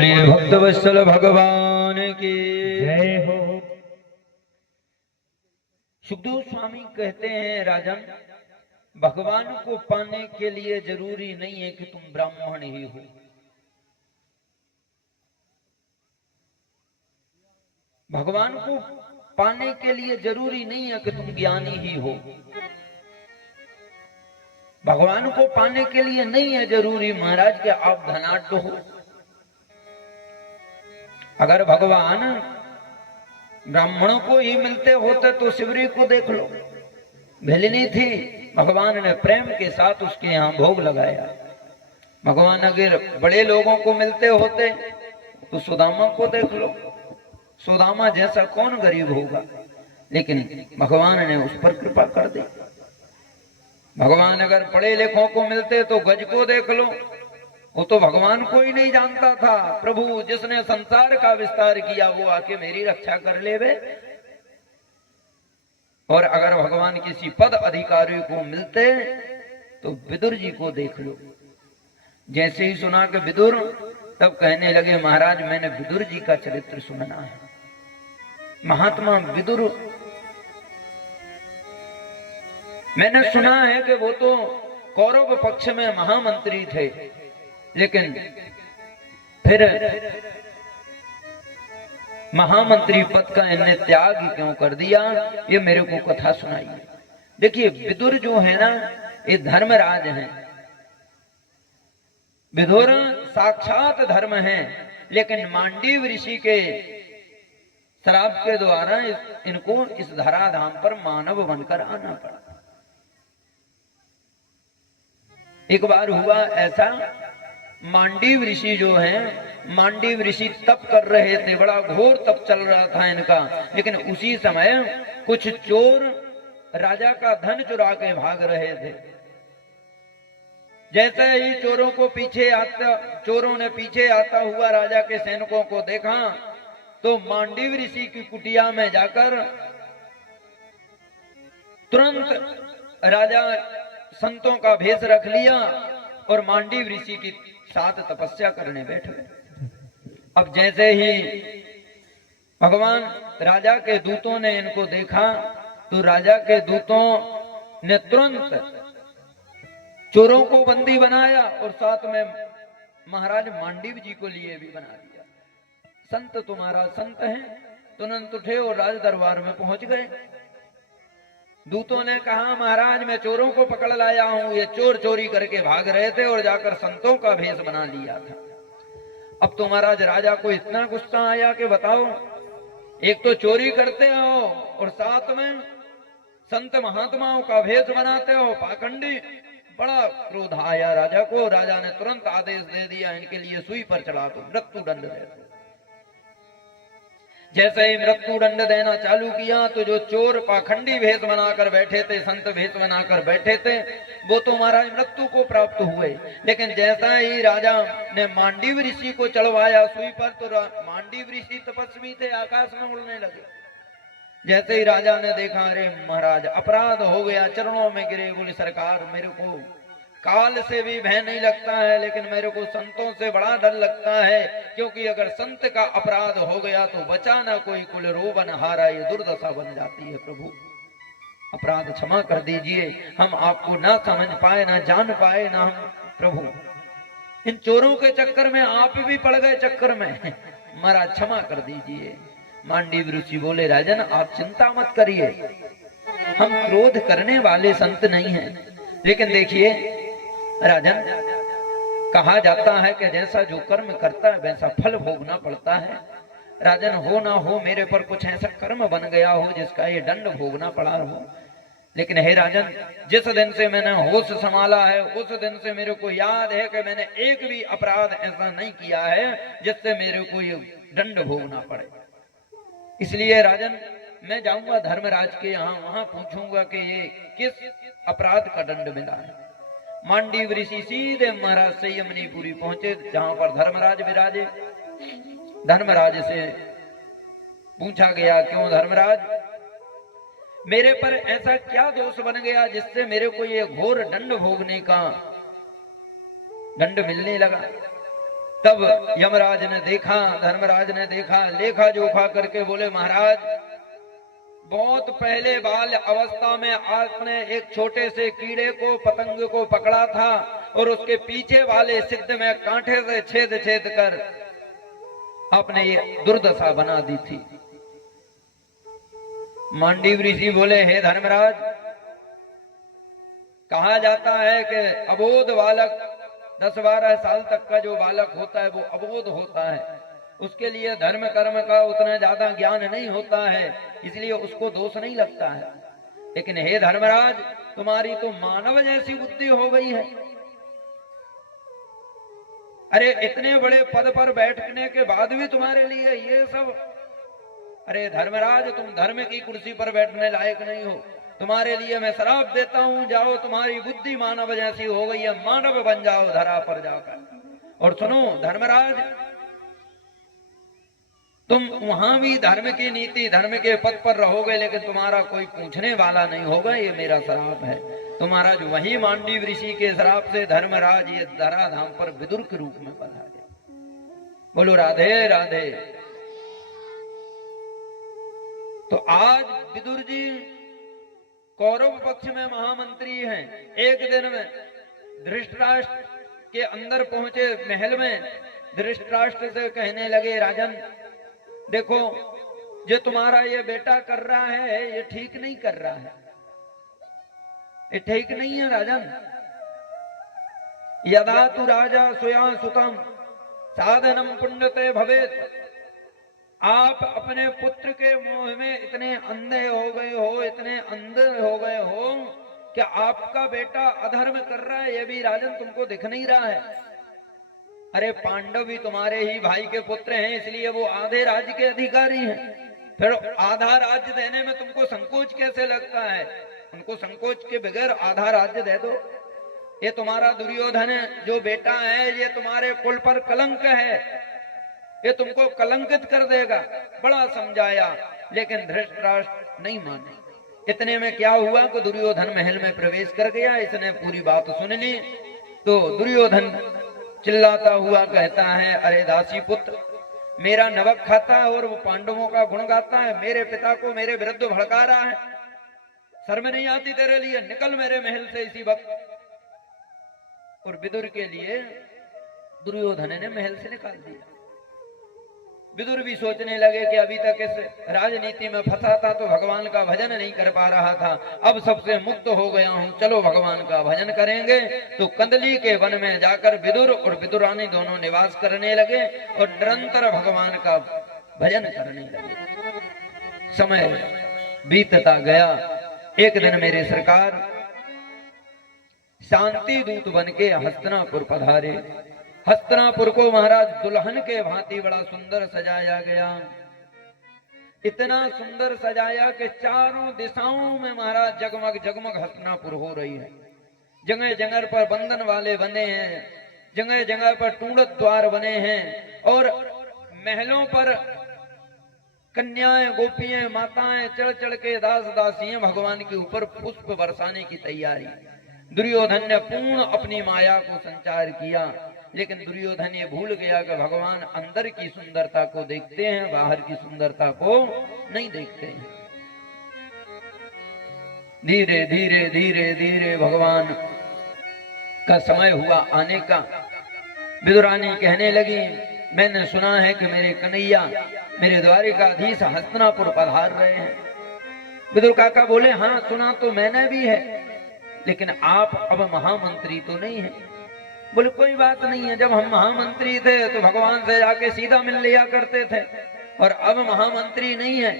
भक्त वत्सल भगवान की जय हो। सुखदेव स्वामी कहते हैं, राजन, भगवान को पाने के लिए जरूरी नहीं है कि तुम ब्राह्मण ही हो। भगवान को पाने के लिए जरूरी नहीं है कि तुम ज्ञानी ही हो। भगवान को पाने के लिए नहीं है जरूरी महाराज के आप धनाढ्य हो। अगर भगवान ब्राह्मणों को ही मिलते होते तो शिवरी को देख लो, भिलनी थी, भगवान ने प्रेम के साथ उसके यहाँ भोग लगाया। भगवान अगर बड़े लोगों को मिलते होते तो सुदामा को देख लो, सुदामा जैसा कौन गरीब होगा, लेकिन भगवान ने उस पर कृपा कर दी। भगवान अगर पढ़े लिखों को मिलते तो गज को देख लो, वो तो भगवान को ही नहीं जानता था। प्रभु जिसने संसार का विस्तार किया वो आके मेरी रक्षा कर लेवे। और अगर भगवान किसी पद अधिकारी को मिलते तो विदुर जी को देख लो। जैसे ही सुना कि विदुर, तब कहने लगे महाराज मैंने विदुर जी का चरित्र सुनना है। महात्मा विदुर, मैंने सुना है कि वो तो कौरव पक्ष में महामंत्री थे, लेकिन फिर महामंत्री पद का इन्हें त्याग क्यों कर दिया, ये मेरे को कथा सुनाइए। देखिए विदुर जो है ना, ये धर्मराज हैं। विदुर साक्षात धर्म हैं, लेकिन मांडीव ऋषि के श्राप के द्वारा इनको इस धराधाम पर मानव बनकर आना पड़ा। एक बार हुआ ऐसा, मांडीव ऋषि जो हैं, मांडीव ऋषि तप कर रहे थे, बड़ा घोर तप चल रहा था इनका, लेकिन उसी समय कुछ चोर राजा का धन चुरा के भाग रहे थे। जैसे ही चोरों ने पीछे आता हुआ राजा के सैनिकों को देखा तो मांडीव ऋषि की कुटिया में जाकर तुरंत राजा संतों का भेष रख लिया और मांडीव ऋषि की साथ तपस्या करने बैठ गए। अब जैसे ही भगवान राजा के दूतों ने इनको देखा तो राजा के दूतों ने तुरंत चोरों को बंदी बनाया और साथ में महाराज मांडीव जी को लिए भी बना दिया। संत तुम्हारा संत है, तुरंत उठे और राज दरबार में पहुंच गए। दूतों ने कहा महाराज मैं चोरों को पकड़ लाया हूं, ये चोर चोरी करके भाग रहे थे और जाकर संतों का भेष बना लिया था। अब तो महाराज राजा को इतना गुस्सा आया कि बताओ, एक तो चोरी करते हो और साथ में संत महात्माओं का भेष बनाते हो, पाखंडी। बड़ा क्रोध आया राजा को। राजा ने तुरंत आदेश दे दिया इनके लिए सुई पर चढ़ा दो, मृत्यु दंड दे दो। जैसे ही मृत्यु दंड देना चालू किया तो जो चोर पाखंडी भेष बनाकर बैठे थे, संत भेष बनाकर बैठे थे, वो तो महाराज मृत्यु को प्राप्त हुए। लेकिन जैसा ही राजा ने मांडीव ऋषि को चढ़वाया सुई पर तो मांडीव ऋषि तपस्वी थे, आकाश में उड़ने लगे। जैसे ही राजा ने देखा, अरे महाराज अपराध हो गया, चरणों में गिरे, बोले सरकार मेरे को काल से भी भय नहीं लगता है, लेकिन मेरे को संतों से बड़ा डर लगता है, क्योंकि अगर संत का अपराध हो गया तो बचा ना कोई कुल रोबन हारा, ये दुर्दशा बन जाती है। प्रभु अपराध क्षमा कर दीजिए, हम आपको ना समझ पाए, ना जान पाए, ना हम प्रभु इन चोरों के चक्कर में आप भी पड़ गए चक्कर में, महाराज क्षमा कर दीजिए। मांडीव ऋषि बोले राजन आप चिंता मत करिए, हम क्रोध करने वाले संत नहीं हैं। लेकिन देखिए राजन, कहा जाता है कि जैसा जो कर्म करता है वैसा फल भोगना पड़ता है। राजन हो ना हो मेरे पर कुछ ऐसा कर्म बन गया हो जिसका ये दंड भोगना पड़ा हो, लेकिन हे राजन जिस दिन से मैंने होश संभाला है उस दिन से मेरे को याद है कि मैंने एक भी अपराध ऐसा नहीं किया है जिससे मेरे को ये दंड भोगना पड़े। इसलिए राजन मैं जाऊंगा धर्मराज के यहाँ, वहां पूछूंगा कि ये किस अपराध का दंड मिला है। मांडीव ऋषि सीधे महाराज संयमनीपुरी पहुंचे, जहां पर धर्मराज विराजे। धर्मराज से पूछा गया क्यों धर्मराज, मेरे पर ऐसा क्या दोष बन गया जिससे मेरे को ये घोर दंड भोगने का दंड मिलने लगा। तब यमराज ने देखा, धर्मराज ने देखा, लेखा जोखा करके बोले महाराज बहुत पहले बाल अवस्था में आपने एक छोटे से कीड़े को, पतंग को पकड़ा था और उसके पीछे वाले सिद्ध में कांटे से छेद छेद कर आपने ये दुर्दशा बना दी थी। मांडीव ऋषि बोले हे धर्मराज, कहा जाता है कि अबोध बालक 10-12 साल तक का जो बालक होता है वो अबोध होता है, उसके लिए धर्म कर्म का उतना ज्यादा ज्ञान नहीं होता है, इसलिए उसको दोष नहीं लगता है। लेकिन हे धर्मराज, तुम्हारी तो मानव जैसी बुद्धि हो गई है। अरे इतने बड़े पद पर बैठने के बाद भी तुम्हारे लिए ये सब। अरे धर्मराज, तुम धर्म की कुर्सी पर बैठने लायक नहीं हो, तुम्हारे लिए मैं श्राप देता हूं, जाओ तुम्हारी बुद्धि मानव जैसी हो गई है, मानव बन जाओ धरा पर जाकर। और सुनो धर्मराज, तुम वहां भी धर्म की नीति, धर्म के पद पर रहोगे, लेकिन तुम्हारा कोई पूछने वाला नहीं होगा, ये मेरा श्राप है। तुम्हारा जो वही मांडीव ऋषि के श्राप से धर्मराज ये धराधाम पर विदुर के रूप में पधारे। बोलो राधे राधे। तो आज विदुर जी कौरव पक्ष में महामंत्री हैं। एक दिन में धृतराष्ट्र के अंदर पहुंचे महल में, धृतराष्ट्र से कहने लगे राजन देखो, जो तुम्हारा ये बेटा कर रहा है ये ठीक नहीं कर रहा है, ये ठीक नहीं है राजन। यदा तु राजा स्वयं सुतम साधनम पुण्यते भवेत। आप अपने पुत्र के मोह में इतने अंधे हो गए हो, इतने अंधे हो गए हो कि आपका बेटा अधर्म कर रहा है, ये भी राजन तुमको दिख नहीं रहा है। अरे पांडव भी तुम्हारे ही भाई के पुत्र हैं, इसलिए वो आधे राज्य के अधिकारी हैं, फिर आधा राज्य देने में तुमको संकोच कैसे लगता है? उनको संकोच के बगैर आधा राज्य दे दो। ये तुम्हारा दुर्योधन जो बेटा है, ये तुम्हारे कुल पर कलंक है, ये तुमको कलंकित कर देगा। बड़ा समझाया, लेकिन धृतराष्ट्र नहीं माने। इतने में क्या हुआ कि दुर्योधन महल में प्रवेश कर गया। इसने पूरी बात सुन ली तो दुर्योधन चिल्लाता हुआ कहता है, अरे दासी पुत्र, मेरा नमक खाता है और वो पांडवों का गुण गाता है, मेरे पिता को मेरे विरुद्ध भड़का रहा है। शर्म नहीं आती तेरे लिए? निकल मेरे महल से इसी वक्त। और विदुर के लिए दुर्योधन ने महल से निकाल दिया। विदुर भी सोचने लगे कि अभी तक इस राजनीति में फंसा था तो भगवान का भजन नहीं कर पा रहा था, अब सबसे मुक्त हो गया हूं, चलो भगवान का भजन करेंगे। तो कंदली के वन में जाकर विदुर और विदुरानी दोनों निवास करने लगे और निरंतर भगवान का भजन करने लगे। समय बीतता गया। एक दिन मेरे सरकार शांति दूत बन के हस्तिनापुर पधारे। हस्तिनापुर को महाराज दुल्हन के भांति बड़ा सुंदर सजाया गया। इतना सुंदर सजाया कि चारों दिशाओं में महाराज जगमग जगमग हस्तिनापुर हो रही है। जगह जगह पर बंधन वाले बने हैं, जगह जगह पर टूणत द्वार बने हैं और महलों पर कन्याएं, गोपियां, माताएं चढ़ चढ़ के दास दासियां भगवान के ऊपर पुष्प बरसाने की तैयारी। दुर्योधन ने पूर्ण अपनी माया को संचार किया, लेकिन दुर्योधन ये भूल गया कि भगवान अंदर की सुंदरता को देखते हैं, बाहर की सुंदरता को नहीं देखते हैं। धीरे धीरे धीरे धीरे भगवान का समय हुआ आने का। विदुरानी कहने लगी, मैंने सुना है कि मेरे कन्हैया, मेरे द्वारिकाधीश हस्तिनापुर पधार रहे हैं। विदुर काका बोले, हाँ सुना तो मैंने भी है, लेकिन आप अब महामंत्री तो नहीं है। बोले कोई बात नहीं है, जब हम महामंत्री थे तो भगवान से जाके सीधा मिल लिया करते थे, और अब महामंत्री नहीं है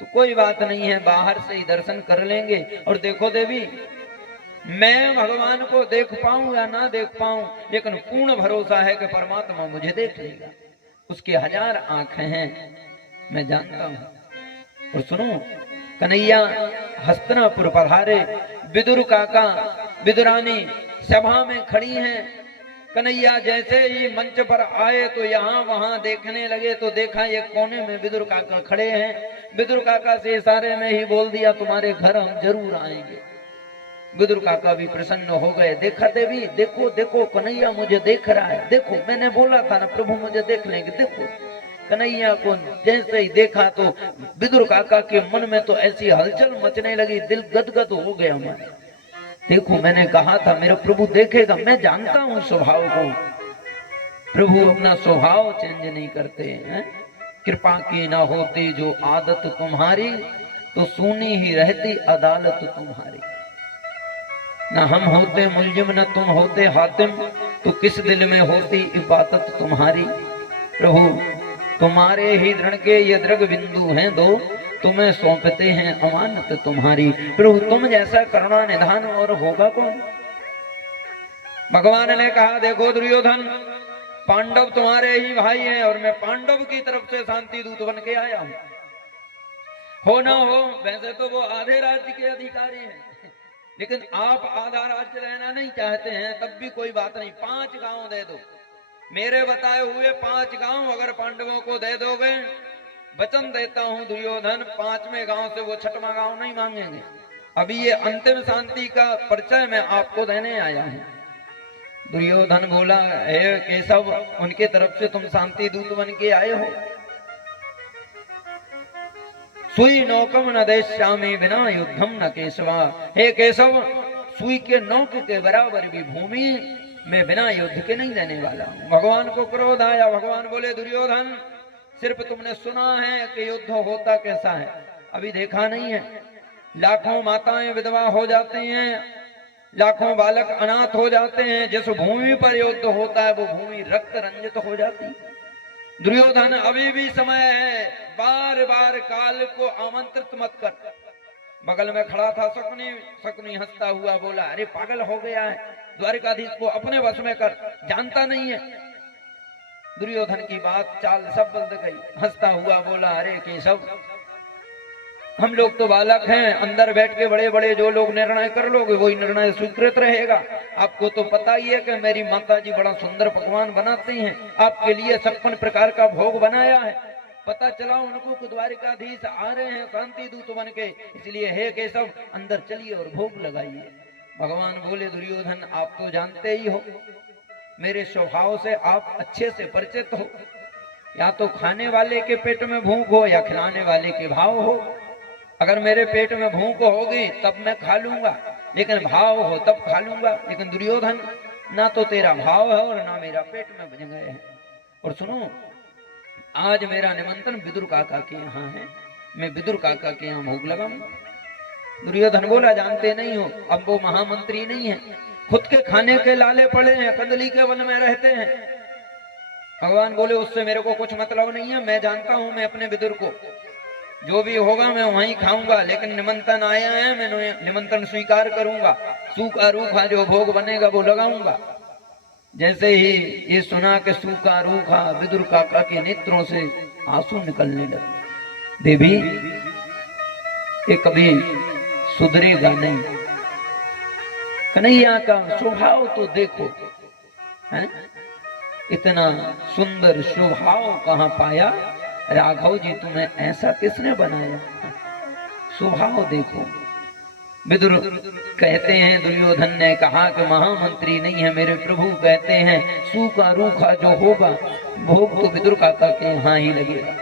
तो कोई बात नहीं है, बाहर से ही दर्शन कर लेंगे। और देखो देवी, मैं भगवान को देख पाऊं या ना देख पाऊं, लेकिन पूर्ण भरोसा है कि परमात्मा मुझे देख लेगा। उसकी 1000 आंखें हैं, मैं जानता हूं। और सुनो, कन्हैया हस्तिनापुर पधारे। विदुर काका, विदुरानी सभा में खड़ी हैं। कन्हैया जैसे ही मंच पर आए तो यहाँ वहां देखने लगे तो देखा ये कोने में विदुर काका खड़े हैं। विदुर काका से इशारे में ही बोल दिया, तुम्हारे घर हम जरूर आएंगे। विदुर काका भी प्रसन्न हो गए। देखा देवी, देखो देखो कन्हैया मुझे देख रहा है, देखो मैंने बोला था ना प्रभु मुझे देख लेंगे। देखो कन्हैया को जैसे ही देखा तो विदुर काका के मन में तो ऐसी हलचल मचने लगी, दिल गदगद हो गया हमारा। देखो मैंने कहा था मेरा प्रभु देखेगा, मैं जानता हूं स्वभाव को, प्रभु अपना स्वभाव चेंज नहीं करते हैं। कृपा की ना होती जो आदत तुम्हारी, तो सुनी ही रहती अदालत तुम्हारी। ना हम होते मुलजिम न तुम होते हातिम, तो किस दिल में होती इबादत तुम्हारी। प्रभु तुम्हारे ही दृढ़ के ये दृग बिंदु हैं दो, तुम्हें सौंपते हैं अमानत तुम्हारी। प्रभु तुम जैसा करुणा निधान और होगा कौन। भगवान ने कहा देखो दुर्योधन, पांडव तुम्हारे ही भाई हैं और मैं पांडव की तरफ से शांति दूत बन के आया हूं। हो ना हो, वैसे तो वो आधे राज्य के अधिकारी हैं, लेकिन आप आधा राज्य रहना नहीं चाहते हैं, तब भी कोई बात नहीं, 5 गांव दे दो, मेरे बताए हुए 5 गांव अगर पांडवों को दे दोगे, वचन देता हूं दुर्योधन 5वें गांव से वो 6वां गांव नहीं मांगेंगे। अभी ये अंतिम शांति का परिचय मैं आपको देने आया हूं। दुर्योधन बोला हे केशव, उनके तरफ से तुम शांति दूत बन के आए हो। सुई नौकम न देश्यामि बिना युद्धम न केशवा। हे केशव, सुई के नौक के बराबर भी भूमि में बिना युद्ध के नहीं देने वाला हूं। भगवान को क्रोध आया। भगवान बोले दुर्योधन, सिर्फ तुमने सुना है कि युद्ध होता कैसा है, अभी देखा नहीं है। लाखों माताएं विधवा हो जाती हैं, लाखों बालक अनाथ हो जाते हैं। जिस भूमि पर युद्ध होता है वो भूमि रक्त रंजित हो जाती है। दुर्योधन अभी भी समय है, बार बार काल को आमंत्रित मत कर। बगल में खड़ा था शकुनी। शकुनी हंसता हुआ बोला अरे पागल हो गया है, द्वारिकाधीश को अपने वश में कर, जानता नहीं है। दुर्योधन की बात चाल सब बदल गई। हंसता हुआ बोला अरे केशव, हम लोग तो बालक हैं, अंदर बैठ के बड़े बड़े जो लोग निर्णय कर लोगे वही निर्णय स्वीकृत रहेगा। आपको तो पता ही है कि मेरी माता जी बड़ा सुंदर पकवान बनाती हैं, आपके लिए 56 प्रकार का भोग बनाया है। पता चला उनको द्वारिकाधीश आ रहे हैं शांति दूत बन के, इसलिए हे केशव अंदर चलिए और भोग लगाइए। भगवान बोले दुर्योधन, आप तो जानते ही हो मेरे स्वभाव से, आप अच्छे से परिचित हो। या तो खाने वाले के पेट में भूख हो या खिलाने वाले के भाव हो। अगर मेरे पेट में भूख होगी तब मैं खा लूंगा, लेकिन भाव हो तब खा लूंगा। लेकिन दुर्योधन, ना तो तेरा भाव है और ना मेरा पेट में बज गए हैं। और सुनो, आज मेरा निमंत्रण विदुर काका के यहाँ है, मैं विदुर काका के यहाँ भोग लगाऊंगा। दुर्योधन बोला जानते नहीं हो, अब वो महामंत्री नहीं है, खुद के खाने के लाले पड़े हैं, कंदली के वन में रहते हैं। भगवान बोले उससे मेरे को कुछ मतलब नहीं है, मैं जानता हूं मैं अपने विदुर को, जो भी होगा मैं वहीं खाऊंगा, लेकिन निमंत्रण आया है, मैं निमंत्रण स्वीकार करूंगा। सूखा रूखा जो भोग बनेगा वो लगाऊंगा। जैसे ही ये सुना कि सूखा रूखा, विदुर काका के नेत्रों से आंसू निकलने लगे। देवी, ये कभी सुधरेगा नहीं। कन्हैया का स्वभाव तो देखो, है? इतना सुंदर स्वभाव कहाँ पाया? राघव जी तुम्हें ऐसा किसने बनाया? स्वभाव देखो। विदुर कहते हैं दुर्योधन ने कहा कि महामंत्री नहीं है मेरे प्रभु, कहते हैं सूखा रूखा जो होगा भोग तो विदुर काका के यहाँ ही लगेगा।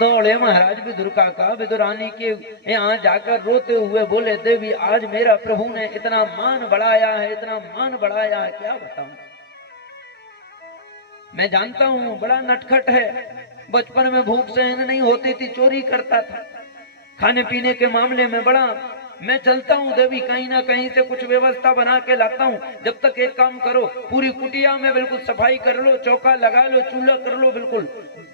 दौड़े महाराज विदुर काका विदुरानी के यहाँ जाकर रोते हुए बोले देवी, आज मेरा प्रभु ने इतना मान बढ़ाया है, इतना मान बढ़ाया है, क्या बताऊं। मैं जानता हूं बड़ा नटखट है, बचपन में भूख सहन नहीं होती थी, चोरी करता था, खाने पीने के मामले में बड़ा मैं चलता हूँ देवी, कहीं ना कहीं से कुछ व्यवस्था बना के लाता हूँ। जब तक एक काम करो, पूरी कुटिया में बिल्कुल सफाई कर लो, चौका लगा लो, चूल्हा कर लो, बिल्कुल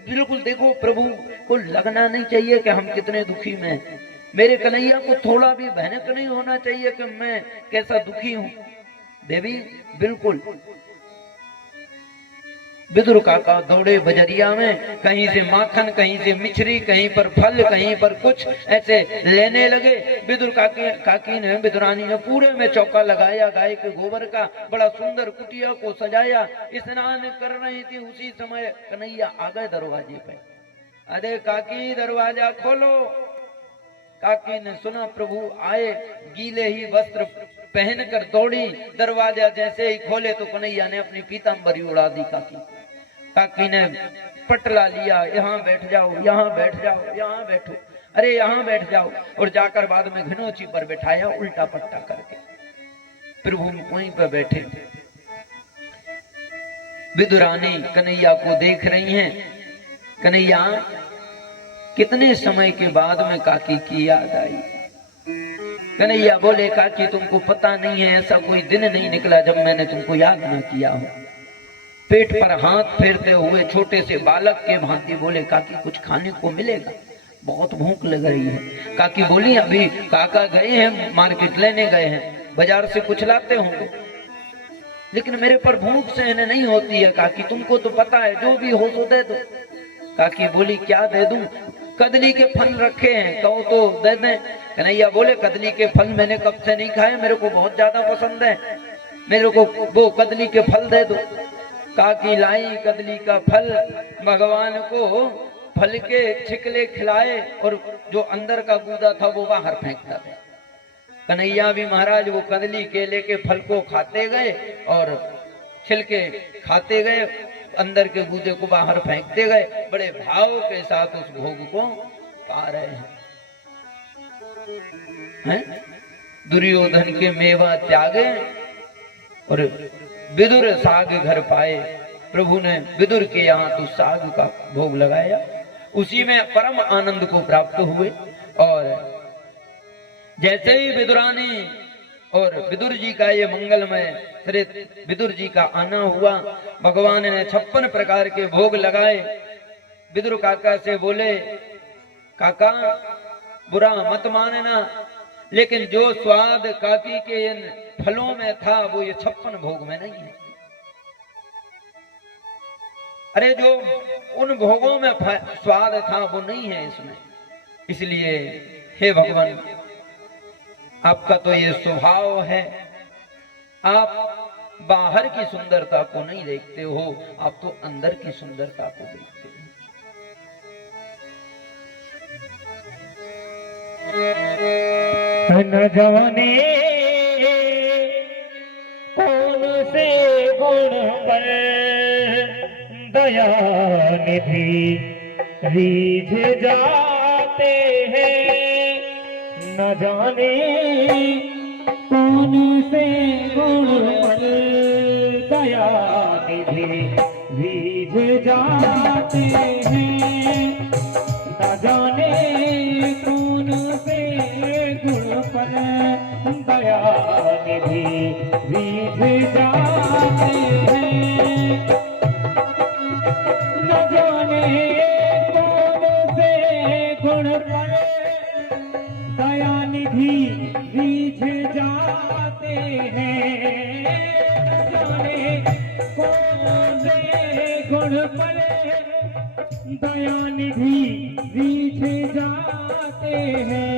बिल्कुल देखो प्रभु को लगना नहीं चाहिए कि हम कितने दुखी में हैं। मेरे कन्हैया को थोड़ा भी भयानक नहीं होना चाहिए कि मैं कैसा दुखी हूँ। देवी बिल्कुल। विदुर काका दौड़े बजरिया में, कहीं से माखन, कहीं से मिश्री, कहीं पर फल, कहीं पर कुछ ऐसे लेने लगे। विदुर काकी ने, विदुरानी ने पूरे में चौका लगाया, गाय के गोबर का बड़ा सुंदर कुटिया को सजाया। स्नान कर रही थी, उसी समय कन्हैया आ गए दरवाजे पे। अरे काकी दरवाजा खोलो। काकी ने सुना प्रभु आए, गीले ही वस्त्र पहनकर दौड़ी, दरवाजा जैसे ही खोले तो कन्हैया ने अपनी पीतांबरी उड़ा दी काकी। काकी ने पटला लिया, यहाँ बैठ जाओ, यहाँ बैठ जाओ, यहाँ बैठो, अरे यहाँ बैठ जाओ, और जाकर बाद में घिनौची पर बैठाया उल्टा पट्टा करके। प्रभु वहीं पर बैठे। विदुरानी कन्हैया को देख रही हैं। कन्हैया कितने समय के बाद में काकी की याद आई। कन्हैया बोले, काकी तुमको पता नहीं है, ऐसा कोई दिन नहीं निकला जब मैंने तुमको याद ना किया हो। पेट पर हाथ फेरते हुए छोटे से बालक के भांति बोले, काकी कुछ खाने को मिलेगा, बहुत भूख लग रही है। काकी बोली, अभी काका गए हैं मार्केट, लेने गए हैं, बाजार से कुछ लाते होंगे, लेकिन मेरे पर भूख सहन नहीं होती है काकी, तुमको तो पता है, जो भी हो तो दे दो। काकी बोली, क्या दे दूं? कदली के फल रखे हैं, कहो तो दे दें। कन्हैया बोले, कदली के फल मैंने कब से नहीं खाए, मेरे को बहुत ज्यादा पसंद है, मेरे को वो कदली के फल दे दो। काकी लाई कदली का फल, भगवान को फल के छिकले खिलाए और जो अंदर का गूदा था वो बाहर फेंकता था। कन्हैया भी महाराज वो कदली केले के फल को खाते गए और छिलके खाते गए, अंदर के गूदे को बाहर फेंकते गए, बड़े भाव के साथ उस भोग को पा रहे हैं। दुर्योधन के मेवा त्यागे और विदुर साग घर पाए। प्रभु ने विदुर के यहाँ तो साग का भोग लगाया, उसी में परम आनंद को प्राप्त हुए। और जैसे ही विदुरानी और विदुर जी का ये मंगलमय चरित विदुर जी का आना हुआ, भगवान ने 56 प्रकार के भोग लगाए। विदुर काका से बोले, काका बुरा मत मानना, लेकिन जो स्वाद काकी के इन फलों में था वो ये 56 भोग में नहीं है। अरे जो उन भोगों में स्वाद था वो नहीं है इसमें। इसलिए हे भगवान, आपका तो ये स्वभाव है, आप बाहर की सुंदरता को नहीं देखते हो, आप तो अंदर की सुंदरता को देखते हो। न जाने कौन से गुण पर दया निधि रीझ जाते हैं, न जाने कौन से गुण पर दया निधि रीझ जाते हैं, न जाने कौन से गुण पर दया निधि रीझ जाते हैं, न जाने कौन से गुण पर दया निधि रीझ जाते हैं, न जाने कौन से गुण पर दया निधि रीझ जाते हैं।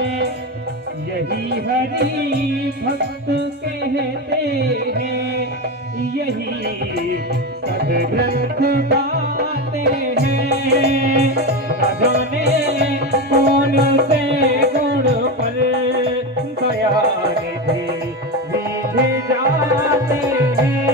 यही हरि भक्त कहते हैं, यही सदग्रंथ गाते हैं, न जाने कौन से गुण पर दया निधि रीझ जाते हैं।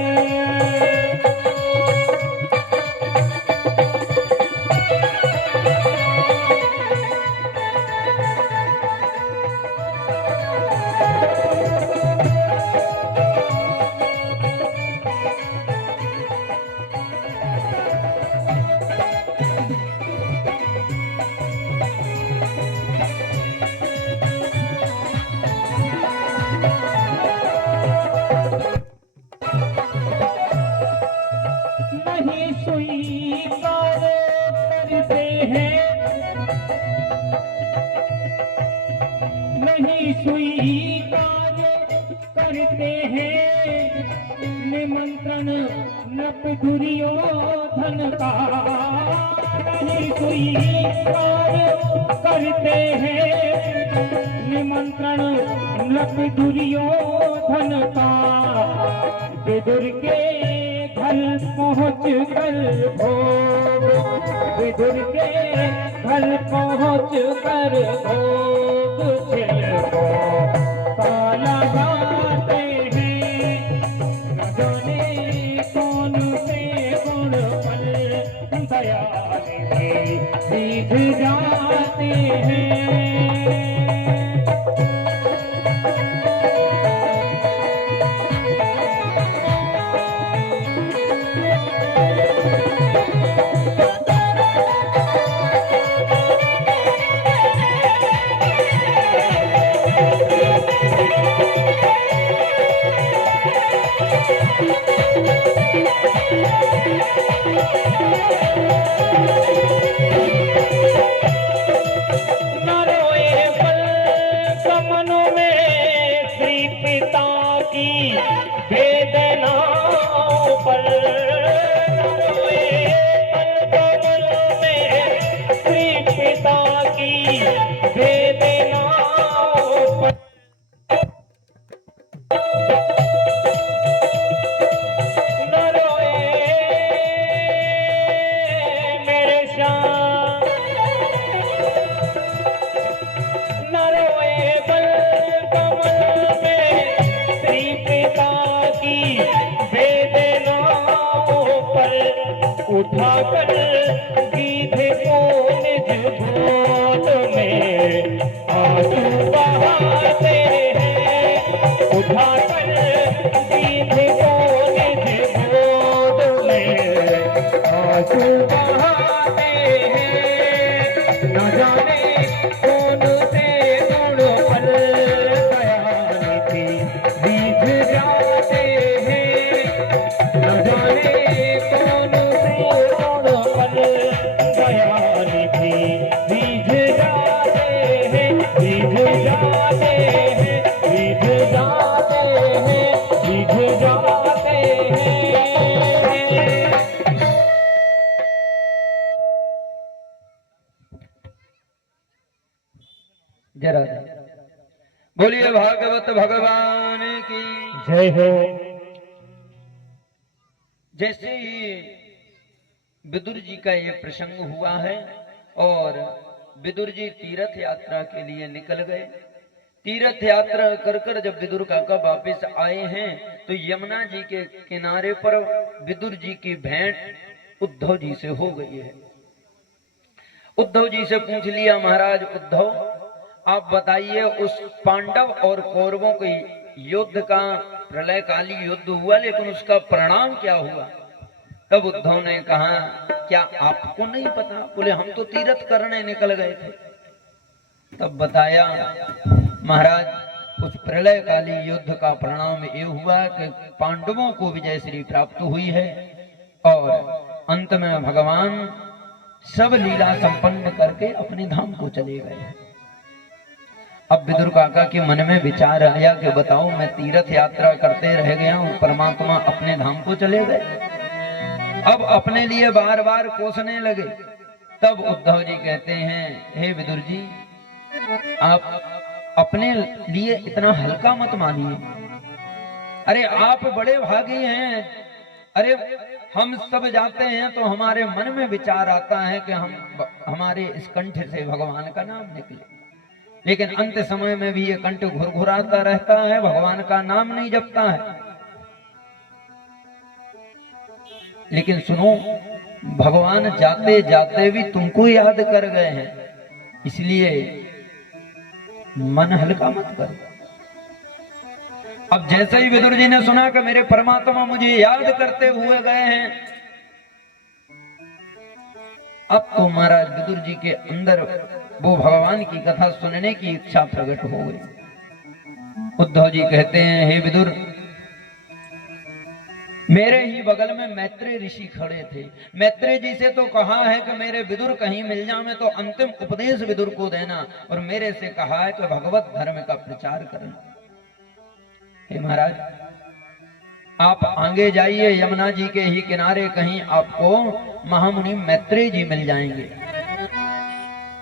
नहीं स्वीकार करते हैं, नहीं स्वीकार करते हैं निमंत्रण नप दुर्योधन का, नहीं स्वीकार करते हैं निमंत्रण नप दुर्योधन का। विदुर के घर पहुँच कर भोग, विदुर के घर पहुँच कर भोग छिलको काला गाते निधि सीध जाते हैं। उठाकर गीत को निज गोद में आंसू बहाते हैं। उठाकर गीत को निज गोद में आंसू बहाते हैं। न जाने कौन से गुण पर दयानिधि बीत जाते हैं। न जाने जरा बोलिए भागवत भगवान की जय हो। जैसे ही विदुर जी का ये प्रसंग हुआ है और विदुर जी तीर्थ यात्रा के लिए निकल गए। तीर्थ यात्रा कर कर जब विदुर काका वापस आए हैं तो यमुना जी के किनारे पर विदुर जी की भेंट उद्धव जी से हो गई है। उद्धव जी से पूछ लिया, महाराज उद्धव आप बताइए उस पांडव और कौरवों के युद्ध का प्रलयकाली युद्ध हुआ लेकिन उसका परिणाम क्या हुआ? तब उद्धव ने कहा क्या आपको नहीं पता? बोले हम तो तीर्थ करने निकल गए थे। तब बताया महाराज उस प्रलयकाली युद्ध का परिणाम ये हुआ कि पांडवों को विजय श्री प्राप्त हुई है और अंत में भगवान सब लीला संपन्न करके अपने धाम को चले गए। अब विदुर काका के मन में विचार आया कि बताओ मैं तीर्थ यात्रा करते रह गया हूँ, परमात्मा अपने धाम को चले गए। अब अपने लिए बार बार कोसने लगे। तब उद्धव जी कहते हैं हे विदुर जी आप अपने लिए इतना हल्का मत मानिए। अरे आप बड़े भागी हैं। अरे हम सब जाते हैं तो हमारे मन में विचार आता है कि हमारे इस कंठ से भगवान का नाम निकले, लेकिन अंत समय में भी ये कंठ घुरघुराता रहता है, भगवान का नाम नहीं जपता है। लेकिन सुनो भगवान जाते जाते भी तुमको याद कर गए हैं, इसलिए मन हल्का मत करो। अब जैसे ही विदुर जी ने सुना कि मेरे परमात्मा मुझे याद करते हुए गए हैं, अब तो महाराज विदुर जी के अंदर वो भगवान की कथा सुनने की इच्छा प्रकट हो गई। उद्धव जी कहते हैं हे विदुर मेरे ही बगल में मैत्रेय ऋषि खड़े थे। मैत्रेय जी से तो कहा है कि मेरे विदुर कहीं मिल जाए तो अंतिम उपदेश विदुर को देना, और मेरे से कहा है कि भगवत धर्म का प्रचार करना। हे महाराज आप आगे जाइए, यमुना जी के ही किनारे कहीं आपको महामुनि मैत्रेय जी मिल जाएंगे,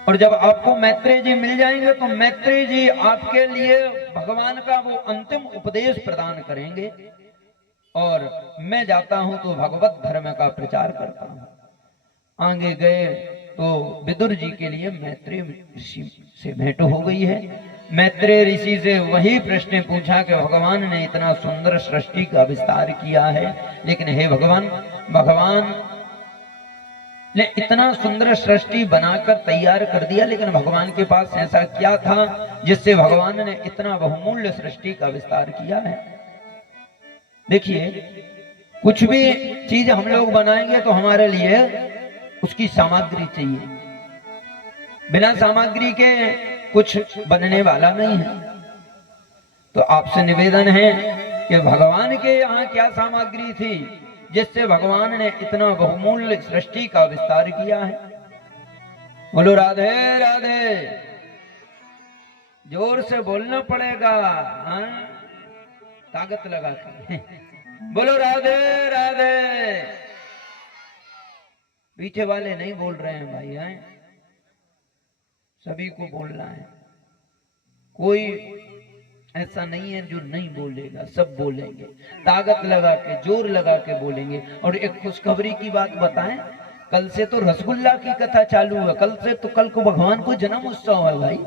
और जब आपको मैत्रेय जी मिल जाएंगे तो मैत्रेय जी आपके लिए भगवान का वो अंतिम उपदेश प्रदान करेंगे, और मैं जाता हूं तो भगवत धर्म का प्रचार करता हूं। आगे गए तो विदुर जी के लिए मैत्रेय ऋषि से भेंट हो गई है। मैत्रेय ऋषि से वही प्रश्न पूछा कि भगवान ने इतना सुंदर सृष्टि का विस्तार किया है, लेकिन हे भगवान ने इतना सुंदर सृष्टि बनाकर तैयार कर दिया, लेकिन भगवान के पास ऐसा क्या था जिससे भगवान ने इतना बहुमूल्य सृष्टि का विस्तार किया है। देखिए, कुछ भी चीज हम लोग बनाएंगे तो हमारे लिए उसकी सामग्री चाहिए, बिना सामग्री के कुछ बनने वाला नहीं है। तो आपसे निवेदन है कि भगवान के यहाँ क्या सामग्री थी जिससे भगवान ने इतना बहुमूल्य सृष्टि का विस्तार किया है। बोलो राधे राधे। जोर से बोलना पड़ेगा, हाँ? ताकत लगा के बोलो राधे राधे। पीछे वाले नहीं बोल रहे हैं भाई, हैं? सभी को बोलना है, कोई ऐसा नहीं है जो नहीं बोलेगा, सब बोलेंगे, ताकत लगा के, जोर लगा के बोलेंगे। और एक खुशखबरी की बात बताएं, कल से तो रसगुल्ला की कथा चालू है, कल को भगवान को जन्म उत्सव है भाई।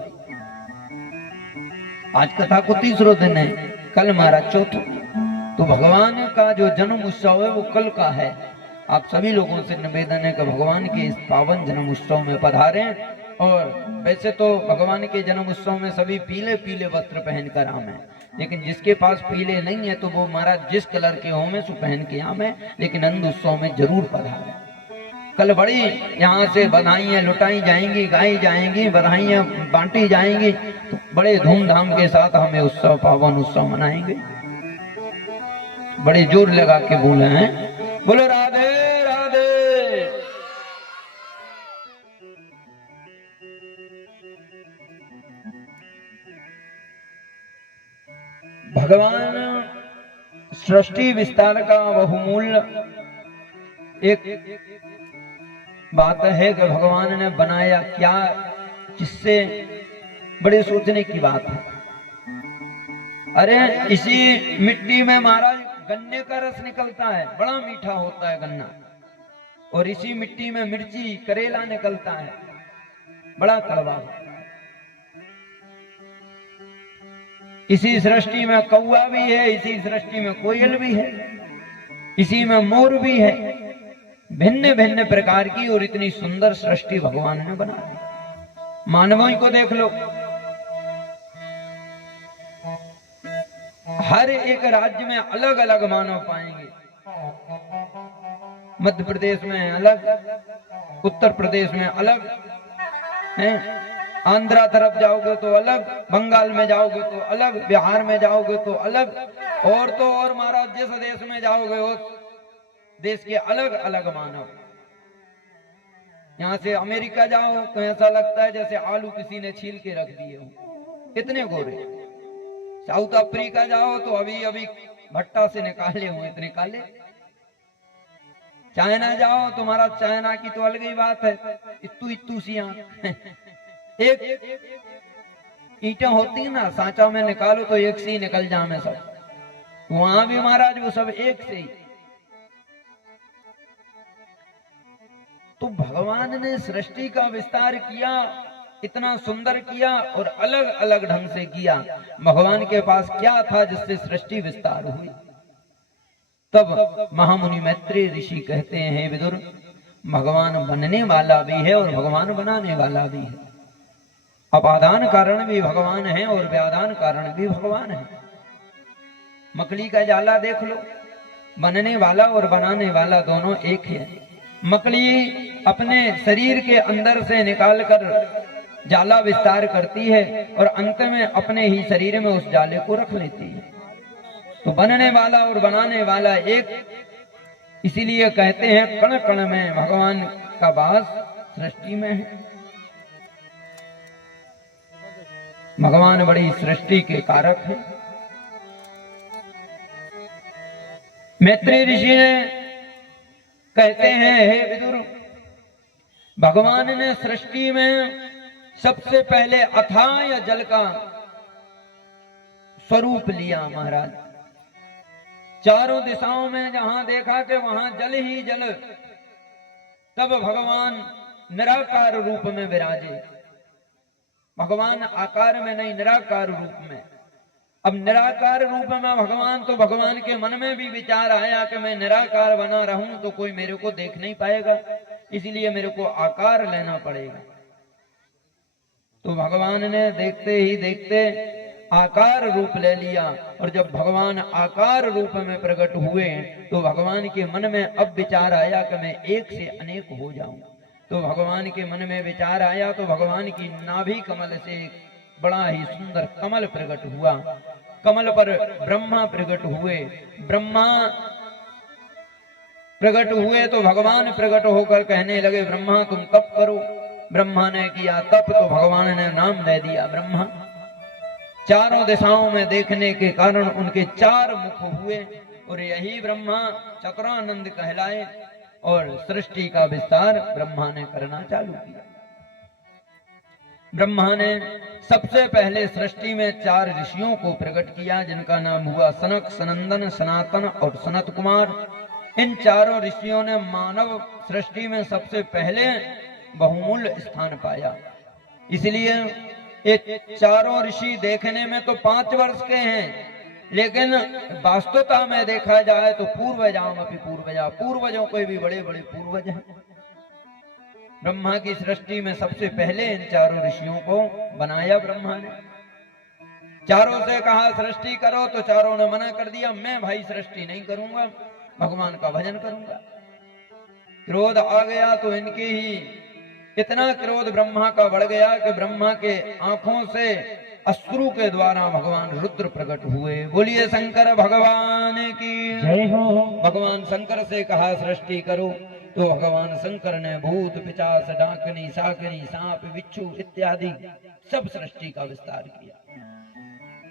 आज कथा को तीसरा दिन है, कल महाराज चौथा, तो भगवान का जो जन्म उत्सव है वो कल का है। आप सभी लोगों से निवेदन है कि भगवान के इस पावन जन्म उत्सव में पधारें। और वैसे तो भगवान के जन्म उत्सव में सभी पीले पीले वस्त्र पहनकर आवे, लेकिन जिसके पास पीले नहीं है तो वो महाराज जिस कलर के हो में सो पहन के आवे, लेकिन नंद उत्सव में जरूर पधारे। कल बड़ी यहाँ से बधाइयाँ लुटाई जाएंगी, गाई जाएंगी, बधाइयाँ बांटी जाएंगी, तो बड़े धूमधाम के साथ हमें उत्सव, पावन उत्सव मनाएंगे। बड़े जोर लगा के बोले हैं, बोलो राधे राधे। भगवान सृष्टि विस्तार का बहुमूल्य एक बात है कि भगवान ने बनाया क्या, जिससे बड़े सोचने की बात है। अरे इसी मिट्टी में महाराज गन्ने का रस निकलता है, बड़ा मीठा होता है गन्ना, और इसी मिट्टी में मिर्ची करेला निकलता है, बड़ा कड़वा होता है। इसी सृष्टि में कौवा भी है, इसी सृष्टि में कोयल भी है, इसी में मोर भी है, भिन्न भिन्न प्रकार की और इतनी सुंदर सृष्टि भगवान ने बना दी। मानवों को देख लो, हर एक राज्य में अलग अलग मानव पाएंगे। मध्य प्रदेश में अलग, उत्तर प्रदेश में अलग हैं, आंध्रा तरफ जाओगे तो अलग, बंगाल में जाओगे तो अलग, बिहार में जाओगे तो अलग, और तो और महाराज जिस देश में जाओगे उस देश के अलग अलग मानव। यहाँ से अमेरिका जाओ तो ऐसा लगता है जैसे आलू किसी ने छील के रख दिए हो, इतने गोरे। साउथ अफ्रीका जाओ तो अभी अभी भट्टा से निकाले हुए, इतने काले। चाइना जाओ तो महाराज चाइना की तो अलग ही बात है, इत्तू इत्तू सी एक ईंटें होती है ना, सांचा में निकालो तो एक सी निकल जाए सब, वहां भी महाराज वो सब एक से ही। तो भगवान ने सृष्टि का विस्तार किया, इतना सुंदर किया और अलग अलग ढंग से किया। भगवान के पास क्या था जिससे सृष्टि विस्तार हुई? तब महामुनि मैत्रेय ऋषि कहते हैं, विदुर, भगवान बनने वाला भी है और भगवान बनाने वाला भी है। अपादान कारण भी भगवान है और व्यादान कारण भी भगवान है। मकड़ी का जाला देख लो, बनने वाला और बनाने वाला दोनों एक है। मकड़ी अपने शरीर के अंदर से निकालकर जाला विस्तार करती है और अंत में अपने ही शरीर में उस जाले को रख लेती है। तो बनने वाला और बनाने वाला एक, इसीलिए कहते हैं कण कण में भगवान का वास सृष्टि में है। भगवान बड़ी सृष्टि के कारक है। मैत्रेय ऋषि ने कहते हैं, हे विदुर, भगवान ने सृष्टि में सबसे पहले अथाह जल का स्वरूप लिया। महाराज चारों दिशाओं में जहां देखा कि वहां जल ही जल, तब भगवान निराकार रूप में विराजे। भगवान आकार में नहीं, निराकार रूप में। अब निराकार रूप में भगवान, तो भगवान के मन में भी विचार आया कि मैं निराकार बना रहूं तो कोई मेरे को देख नहीं पाएगा, इसलिए मेरे को आकार लेना पड़ेगा। तो भगवान ने देखते ही देखते आकार रूप ले लिया, और जब भगवान आकार रूप में प्रकट हुए तो भगवान के मन में अब विचार आया कि मैं एक से अनेक हो जाऊं। तो भगवान के मन में विचार आया तो भगवान की नाभि कमल से बड़ा ही सुंदर कमल प्रकट हुआ। कमल पर ब्रह्मा प्रकट हुए। ब्रह्मा प्रकट हुए तो भगवान प्रकट होकर कहने लगे, ब्रह्मा तुम तप करो। ब्रह्मा ने किया तप तो भगवान ने नाम दे दिया ब्रह्मा। चारों दिशाओं में देखने के कारण उनके 4 मुख हुए, और यही ब्रह्मा चतुरानंद कहलाए, और सृष्टि का विस्तार ब्रह्मा ने करना चालू किया। ब्रह्मा ने सबसे पहले सृष्टि में 4 ऋषियों को प्रकट किया, जिनका नाम हुआ सनक, सनंदन, सनातन और सनत कुमार। इन चारों ऋषियों ने मानव सृष्टि में सबसे पहले बहुमूल्य स्थान पाया। इसलिए ये चारों ऋषि देखने में तो 5 वर्ष के हैं, लेकिन वास्तवता में देखा जाए तो पूर्वजों के भी बड़े बड़े पूर्वज हैं। ब्रह्मा की सृष्टि में सबसे पहले इन चारों ऋषियों को बनाया ब्रह्मा ने। चारों से कहा सृष्टि करो, तो चारों ने मना कर दिया, मैं भाई सृष्टि नहीं करूंगा, भगवान का भजन करूंगा। क्रोध आ गया तो इनके ही इतना क्रोध ब्रह्मा का बढ़ गया कि ब्रह्मा के आंखों से अश्रु के द्वारा भगवान रुद्र प्रकट हुए। बोलिए शंकर भगवान की जय हो। भगवान शंकर से कहा सृष्टि करो, तो भगवान शंकर ने भूत, पिशाच, डाकनी, शाकनी, सांप, बिच्छू इत्यादि सब सृष्टि का विस्तार किया।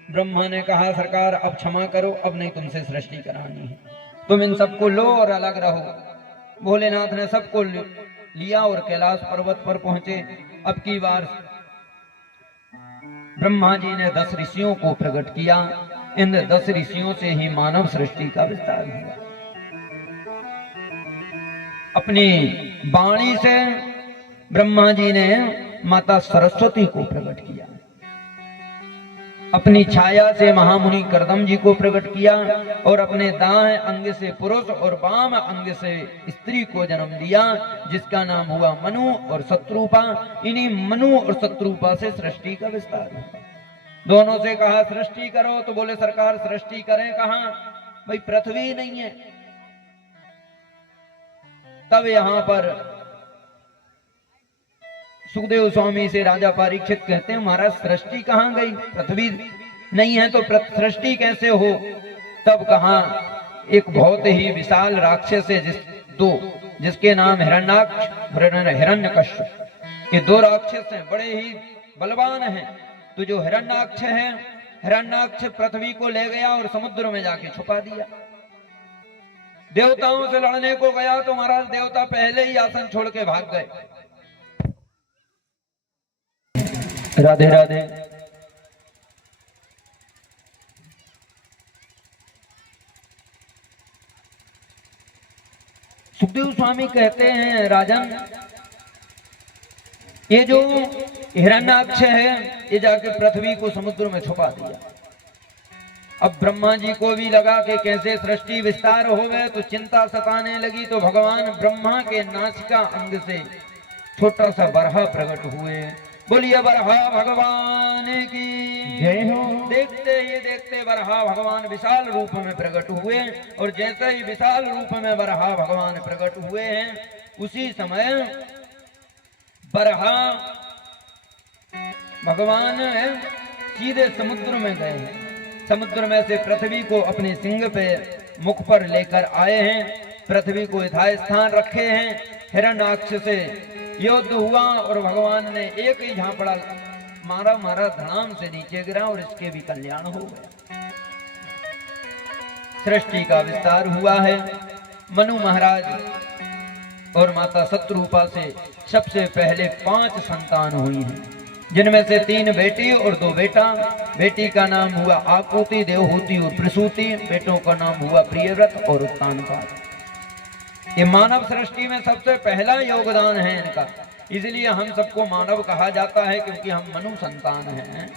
ब्रह्मा ने कहा सरकार अब क्षमा करो, अब नहीं तुमसे सृष्टि करानी है, तुम इन सबको लो और अलग रहो। भोलेनाथ ने सबको लिया और कैलाश पर्वत पर पहुंचे। अब की बार ब्रह्मा जी ने 10 ऋषियों को प्रकट किया। इन 10 ऋषियों से ही मानव सृष्टि का विस्तार हुआ। अपनी वाणी से ब्रह्मा जी ने माता सरस्वती को प्रकट किया। अपनी छाया से महामुनि करदम जी को प्रकट किया, और अपने दाएं अंग से पुरुष और वाम अंग से स्त्री को जन्म दिया, जिसका नाम हुआ मनु और शत्रुपा। इन्हीं मनु और शत्रुपा से सृष्टि का विस्तार हुआ। दोनों से कहा सृष्टि करो, तो बोले सरकार सृष्टि करें कहां, भाई पृथ्वी नहीं है। तब यहां पर सुखदेव स्वामी से राजा परीक्षित कहते हैं, महाराज सृष्टि कहां गई, पृथ्वी नहीं है तो सृष्टि कैसे हो। तब कहा एक बहुत ही विशाल राक्षस है जिसके नाम हिरण्याक्ष हिरण्यकश्यप, ये 2 राक्षस हैं, बड़े ही बलवान हैं। तो जो हिरण्याक्ष है, हिरण्याक्ष पृथ्वी को ले गया और समुद्र में जाके छुपा दिया। देवताओं से लड़ने को गया तो महाराज देवता पहले ही आसन छोड़ के भाग गए। राधे राधे। सुखदेव स्वामी कहते हैं राजन, ये जो हिरण्याक्ष है ये जाके पृथ्वी को समुद्र में छुपा दिया। अब ब्रह्मा जी को भी लगा कि कैसे सृष्टि विस्तार हो गए, तो चिंता सताने लगी। तो भगवान ब्रह्मा के नासिका अंग से छोटा सा बरहा प्रकट हुए। बोलिए बरहा भगवान की जय हो। देखते ही देखते बरहा भगवान विशाल रूप में प्रकट हुए, और जैसे ही विशाल रूप में बरहा भगवान प्रकट हुए हैं, उसी समय बरहा भगवान सीधे समुद्र में गए हैं। समुद्र में से पृथ्वी को अपने सिंह पे मुख पर लेकर आए हैं, पृथ्वी को यथास्थान रखे हैं। हिरण्याक्ष से युद्ध हुआ और भगवान ने एक ही झापड़ा मारा धड़ाम से नीचे गिरा, और इसके भी कल्याण हो गया। सृष्टि का विस्तार हुआ है। मनु महाराज और माता शत्रुपा से सबसे पहले 5 संतान हुई हैं, जिनमें से 3 बेटी और 2 बेटा। बेटी का नाम हुआ आकुति, देवहूति और प्रसूति। बेटों का नाम हुआ प्रियव्रत और उत्तानपाद। ये मानव सृष्टि में सबसे पहला योगदान है इनका, इसलिए हम सबको मानव कहा जाता है, क्योंकि हम मनु संतान हैं।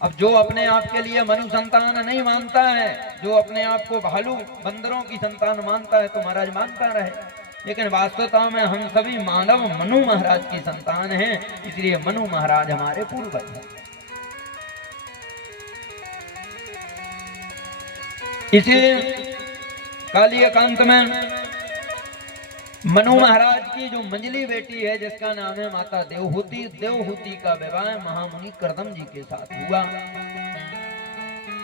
अब जो अपने आप के लिए मनु संतान नहीं मानता है, जो अपने आप को भालू बंदरों की संतान मानता है, तो महाराज मानता रहे, लेकिन वास्तवता में हम सभी मानव मनु महाराज की संतान हैं, इसलिए मनु महाराज हमारे पूर्वज हैं। इसी काली एकांत में मनु महाराज की जो मंजली बेटी है जिसका नाम है माता देवहूति, देवहूति का विवाह महामुनि करदम जी के साथ हुआ।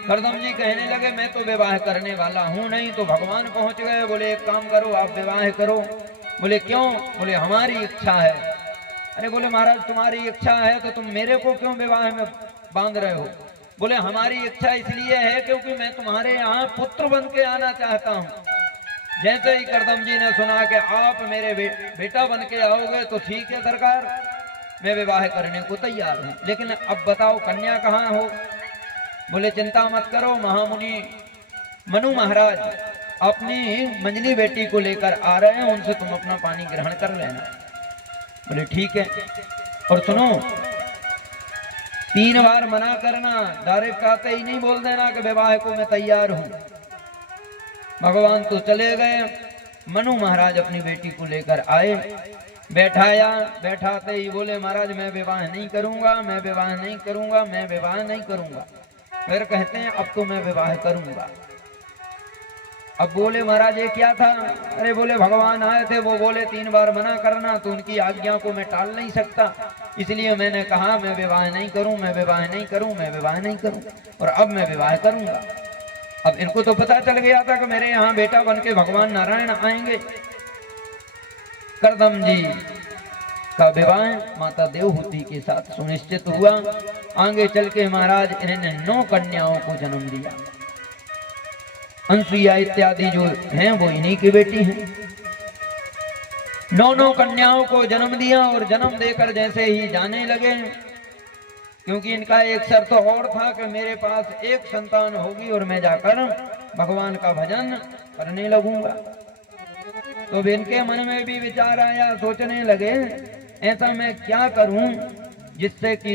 करदम जी कहने लगे मैं तो विवाह करने वाला हूं नहीं, तो भगवान पहुंच गए, बोले एक काम करो आप विवाह करो। बोले क्यों? बोले हमारी इच्छा है। अरे बोले महाराज तुम्हारी इच्छा है तो तुम मेरे को क्यों विवाह में बांध रहे हो? बोले हमारी इच्छा इसलिए है क्योंकि मैं तुम्हारे यहाँ पुत्र बन के आना चाहता हूँ। जैसे ही करदम जी ने सुना कि आप मेरे बेटा बन के आओगे तो ठीक है सरकार, मैं विवाह करने को तैयार हूं, लेकिन अब बताओ कन्या कहाँ हो? बोले चिंता मत करो, महामुनि मनु महाराज अपनी मंजली बेटी को लेकर आ रहे हैं, उनसे तुम अपना पानी ग्रहण कर लेना। बोले ठीक है। और सुनो 3 बार मना करना, डायरेक्ट आते ही नहीं बोल देना कि विवाह को मैं तैयार हूं। भगवान तो चले गए, मनु महाराज अपनी बेटी को लेकर आए, बैठाया, बैठाते ही बोले महाराज मैं विवाह नहीं करूंगा, मैं विवाह नहीं करूंगा, मैं विवाह नहीं करूंगा। फिर कहते हैं अब तो मैं विवाह करूंगा। अब बोले महाराज ये क्या था? अरे बोले भगवान आए थे, वो बोले 3 बार मना करना, तो उनकी आज्ञा को मैं टाल नहीं सकता, इसलिए मैंने कहा मैं विवाह नहीं करूं, मैं विवाह नहीं करूं, मैं विवाह नहीं करूं, और अब मैं विवाह करूंगा। अब इनको तो पता चल गया था कि मेरे यहाँ बेटा बन के भगवान नारायण आएंगे। करदम जी का विवाह माता देवहूति के साथ सुनिश्चित हुआ। आगे चल के महाराज इन्होंने 9 कन्याओं को जन्म दिया। अनसुईया इत्यादि जो हैं वो इन्हीं की बेटी हैं। 9 कन्याओं को जन्म दिया और जन्म देकर जैसे ही जाने लगे, क्योंकि इनका एक शर्त और था कि मेरे पास एक संतान होगी और मैं जाकर भगवान का भजन करने लगूंगा। तो इनके मन में भी विचार आया, सोचने लगे ऐसा मैं क्या करूं जिससे कि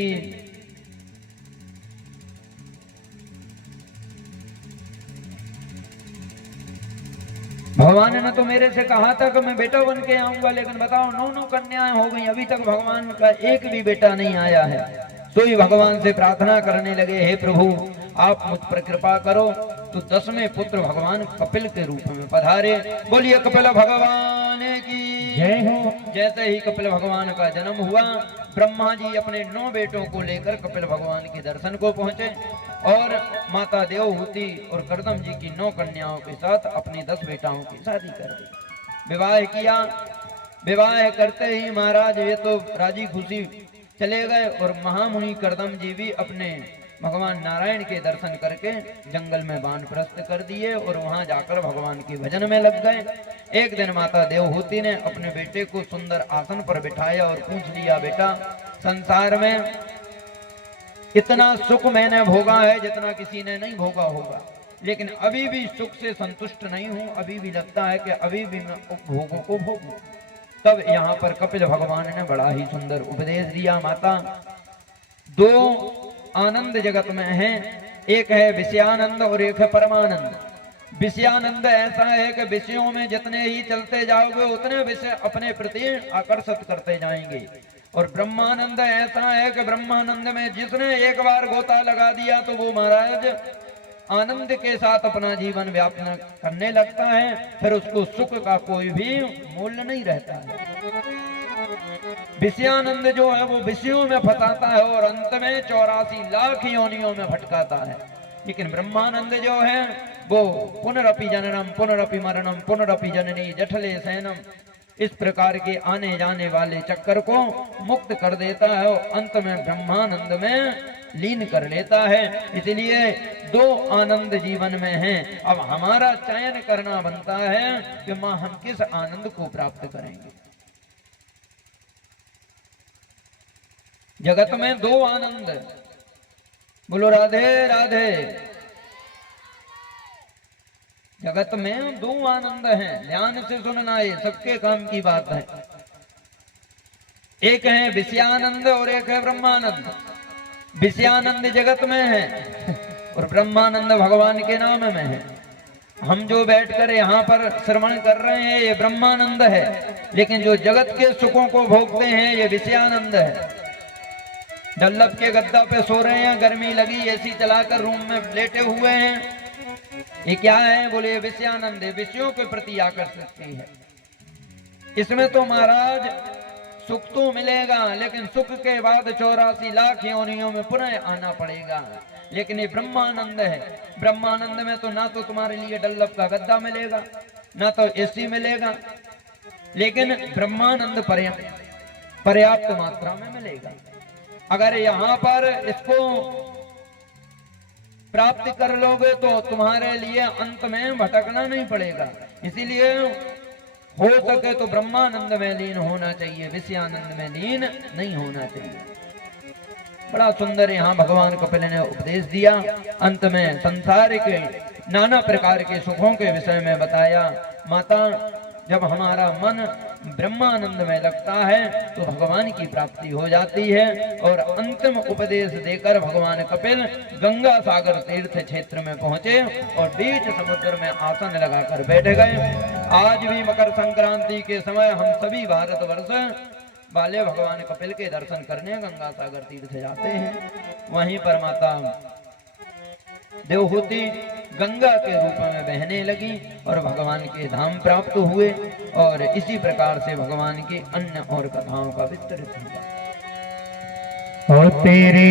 भगवान ने तो मेरे से कहा था कि मैं बेटा बन के आऊंगा, लेकिन बताओ 9 कन्याएं हो गई, अभी तक भगवान का एक भी बेटा नहीं आया है। तो ही भगवान से प्रार्थना करने लगे, हे प्रभु आप मुझ पर कृपा करो। तो 10वें पुत्र भगवान कपिल के रूप में पधारे। बोलिए कपिल भगवान की जय हो। जैसे ही कपिल भगवान का जन्म हुआ, ब्रह्मा जी अपने 9 बेटों को लेकर कपिल भगवान के दर्शन को पहुंचे और माता देवहूति और करदम जी की 9 कन्याओं के साथ अपनी 10 बेटाओं की शादी कर दी, विवाह किया। विवाह करते ही महाराज ये तो राजी खुशी चले गए और महामुनि करदम जी भी अपने भगवान नारायण के दर्शन करके जंगल में वानप्रस्थ कर दिए और वहां जाकर भगवान के भजन में लग गए। एक दिन माता देवहूति ने अपने बेटे को सुंदर आसन पर बिठाया और पूछ लिया, बेटा संसार में इतना सुख मैंने भोगा है जितना किसी ने नहीं भोगा होगा, लेकिन अभी भी सुख से संतुष्ट नहीं हूं, अभी भी लगता है कि अभी भी मैं उपभोगों को भोगूं। तब यहाँ पर कपिल भगवान ने बड़ा ही सुंदर उपदेश दिया, माता 2 आनंद जगत में है, एक है विषयानंद और एक है परमानंद। विषयानंद ऐसा है कि विषयों में जितने ही चलते जाओगे उतने विषय अपने प्रति आकर्षित करते जाएंगे, और ब्रह्मानंद ऐसा है कि ब्रह्मानंद में जिसने एक बार गोता लगा दिया तो वो महाराज आनंद के साथ अपना जीवन व्यापन करने लगता है, फिर उसको सुख का कोई भी मूल्य नहीं रहता है। विषयानंद जो है वो विषयों में फंसाता है और अंत में 84 लाख योनियों में भटकाता है, लेकिन ब्रह्मानंद जो है वो पुनरपि जननम पुनरपि मरणम पुनरपि जननी जठले सैनम, इस प्रकार के आने जाने वाले चक्कर को मुक्त कर देता है और अंत में ब्रह्मानंद में लीन कर लेता है। इसलिए 2 आनंद जीवन में हैं। अब हमारा चयन करना बनता है कि मां हम किस आनंद को प्राप्त करेंगे। जगत में 2 आनंद, बोलो राधे राधे। जगत में 2 आनंद हैं, ध्यान से सुनना, ये सबके काम की बात है। एक है विषयानंद और एक है ब्रह्मानंद। विषयानंद जगत में है और ब्रह्मानंद भगवान के नाम में है। हम जो बैठकर यहाँ पर श्रवण कर रहे हैं ये ब्रह्मानंद है, लेकिन जो जगत के सुखों को भोगते हैं ये विषयानंद है। डल्लब के गद्दा पे सो रहे हैं, गर्मी लगी, एसी चलाकर रूम में लेटे हुए हैं, ये क्या है? बोले ये विषयानंद है, विषयों के प्रति आकर्षित है। इसमें तो महाराज सुख तो मिलेगा, लेकिन सुख के बाद 84 लाख योनियों में पुनः आना पड़ेगा। लेकिन ये ब्रह्मानंद है, ब्रह्मानंद में तो ना तो तुम्हारे लिए डल्लब का गद्दा मिलेगा, ना तो एसी मिलेगा, लेकिन ब्रह्मानंद पर्याप्त मात्रा में मिलेगा। अगर यहाँ पर इसको प्राप्त कर लोगे तो तुम्हारे लिए अंत में भटकना नहीं पड़ेगा। इसीलिए हो सके तो ब्रह्मानंद में लीन होना चाहिए, विषयानंद में लीन नहीं होना चाहिए। बड़ा सुंदर यहाँ भगवान कपिल ने उपदेश दिया। अंत में संसार के नाना प्रकार के सुखों के विषय में बताया। माता, जब हमारा मन ब्रह्मानंद में लगता है तो भगवान की प्राप्ति हो जाती है। और अंतिम उपदेश देकर भगवान कपिल गंगा सागर तीर्थ क्षेत्र में पहुंचे और बीच समुद्र में आसन लगाकर बैठ गए। आज भी मकर संक्रांति के समय हम सभी भारतवर्ष वाले भगवान कपिल के दर्शन करने गंगा सागर तीर्थ जाते हैं। वहीं पर माता देवहूति गंगा के रूप में बहने लगी और भगवान के धाम प्राप्त हुए। और इसी प्रकार से भगवान की अन्य और कथाओं का विस्तृत हुआ। और तेरे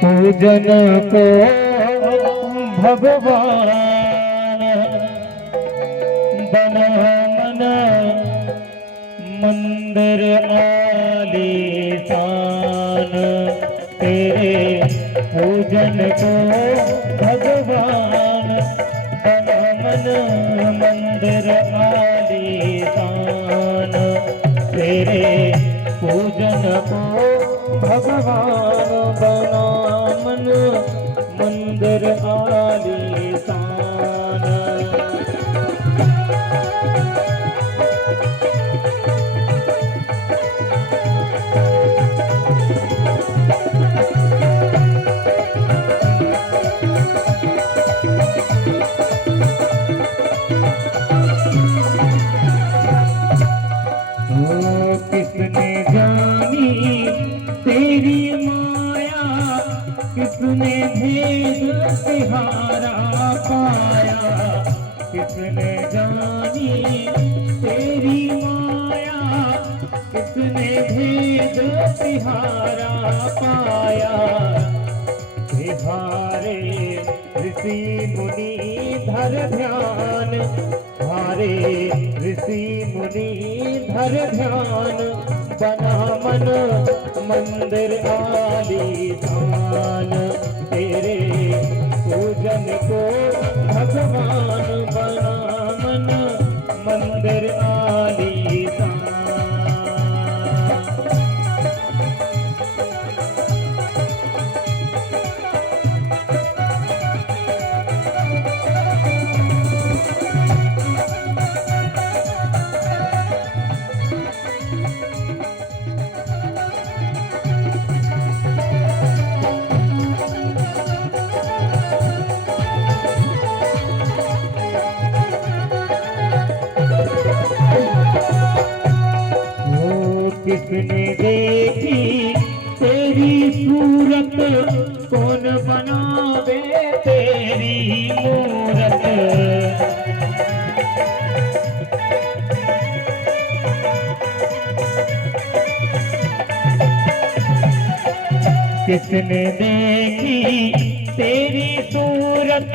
पूजन को भगवान बना मन मंदिर आलीशान। तेरे पूजन को भगवान बना मन मंदिर आलीशान। तेरे पूजन को भगवान बना मन मंदिर आलीशान। किसने जानी तेरी माया, किसने भेद तिहारा पाया। किसने जानी तेरी माया, किसने भेद तिहारा पाया। तिहारे ऋषि मुनि धर ध्यान, हारे ऋषि मुनि धर ध्यान। बना मन मंदिर आलीशान। तेरे पूजन को भगवान बना मन मंदिर आलीशान। किसने देखी तेरी सूरत, कौन बनावे तेरी मूरत। किसने देखी तेरी सूरत,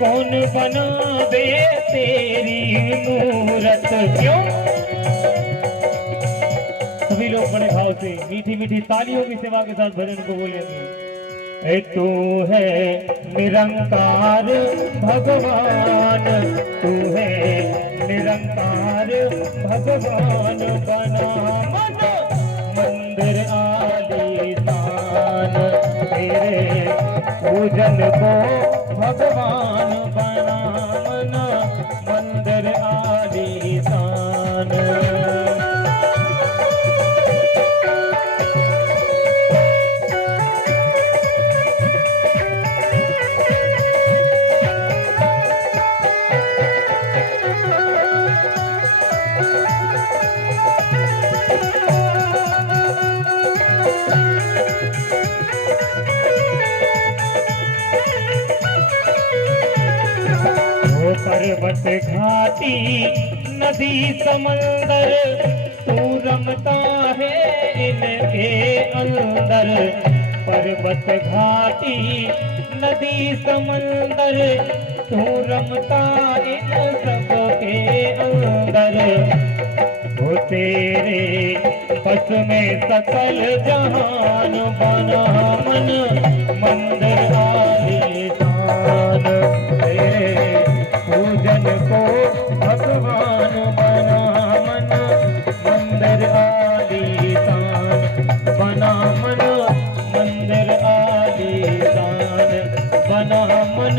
कौन बनावे तेरी मूरत। क्यों? सभी लोग बड़े भाव से मीठी मीठी तालियों की सेवा के साथ भजन को बोलेंगे। ए तू है निरंकार भगवान, तू है निरंकार भगवान। बना मन मंदिर आलीशान। तेरे पूजन को भगवान बना मन मंदिर आलीशान। पर्वत घाटी नदी समंदर तू रमता है इनके अंदर। पर्वत घाटी नदी समंदर तू रमता इन सबके अंदर। वो तेरे बस में सकल जहान बना मन मंदिर आलीशान। तेरे पूजन को भगवान बना मन मंदिर आलीशान। बना मन मंदिर आलीशान। बना मन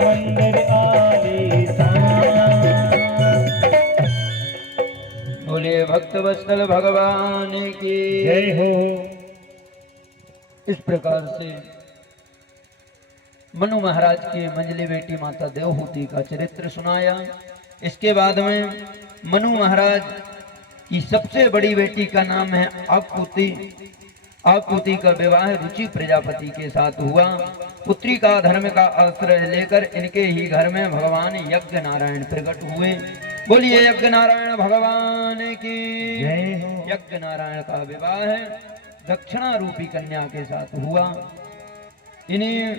मंदिर आलीशान। बोले भक्त वत्सल भगवान की जय हो। इस प्रकार से मनु महाराज की मंजली बेटी माता देवहूति का चरित्र सुनाया। इसके बाद में मनु महाराज की सबसे बड़ी बेटी का नाम है आकुति। आकुति का विवाह रुचि प्रजापति के साथ हुआ। पुत्री का धर्म का आश्रय लेकर इनके ही घर में भगवान यज्ञ नारायण प्रकट हुए। बोलिए यज्ञ नारायण भगवान की जय हो। यज्ञ नारायण का विवाह दक्षिणा रूपी कन्या के साथ हुआ। इन्हें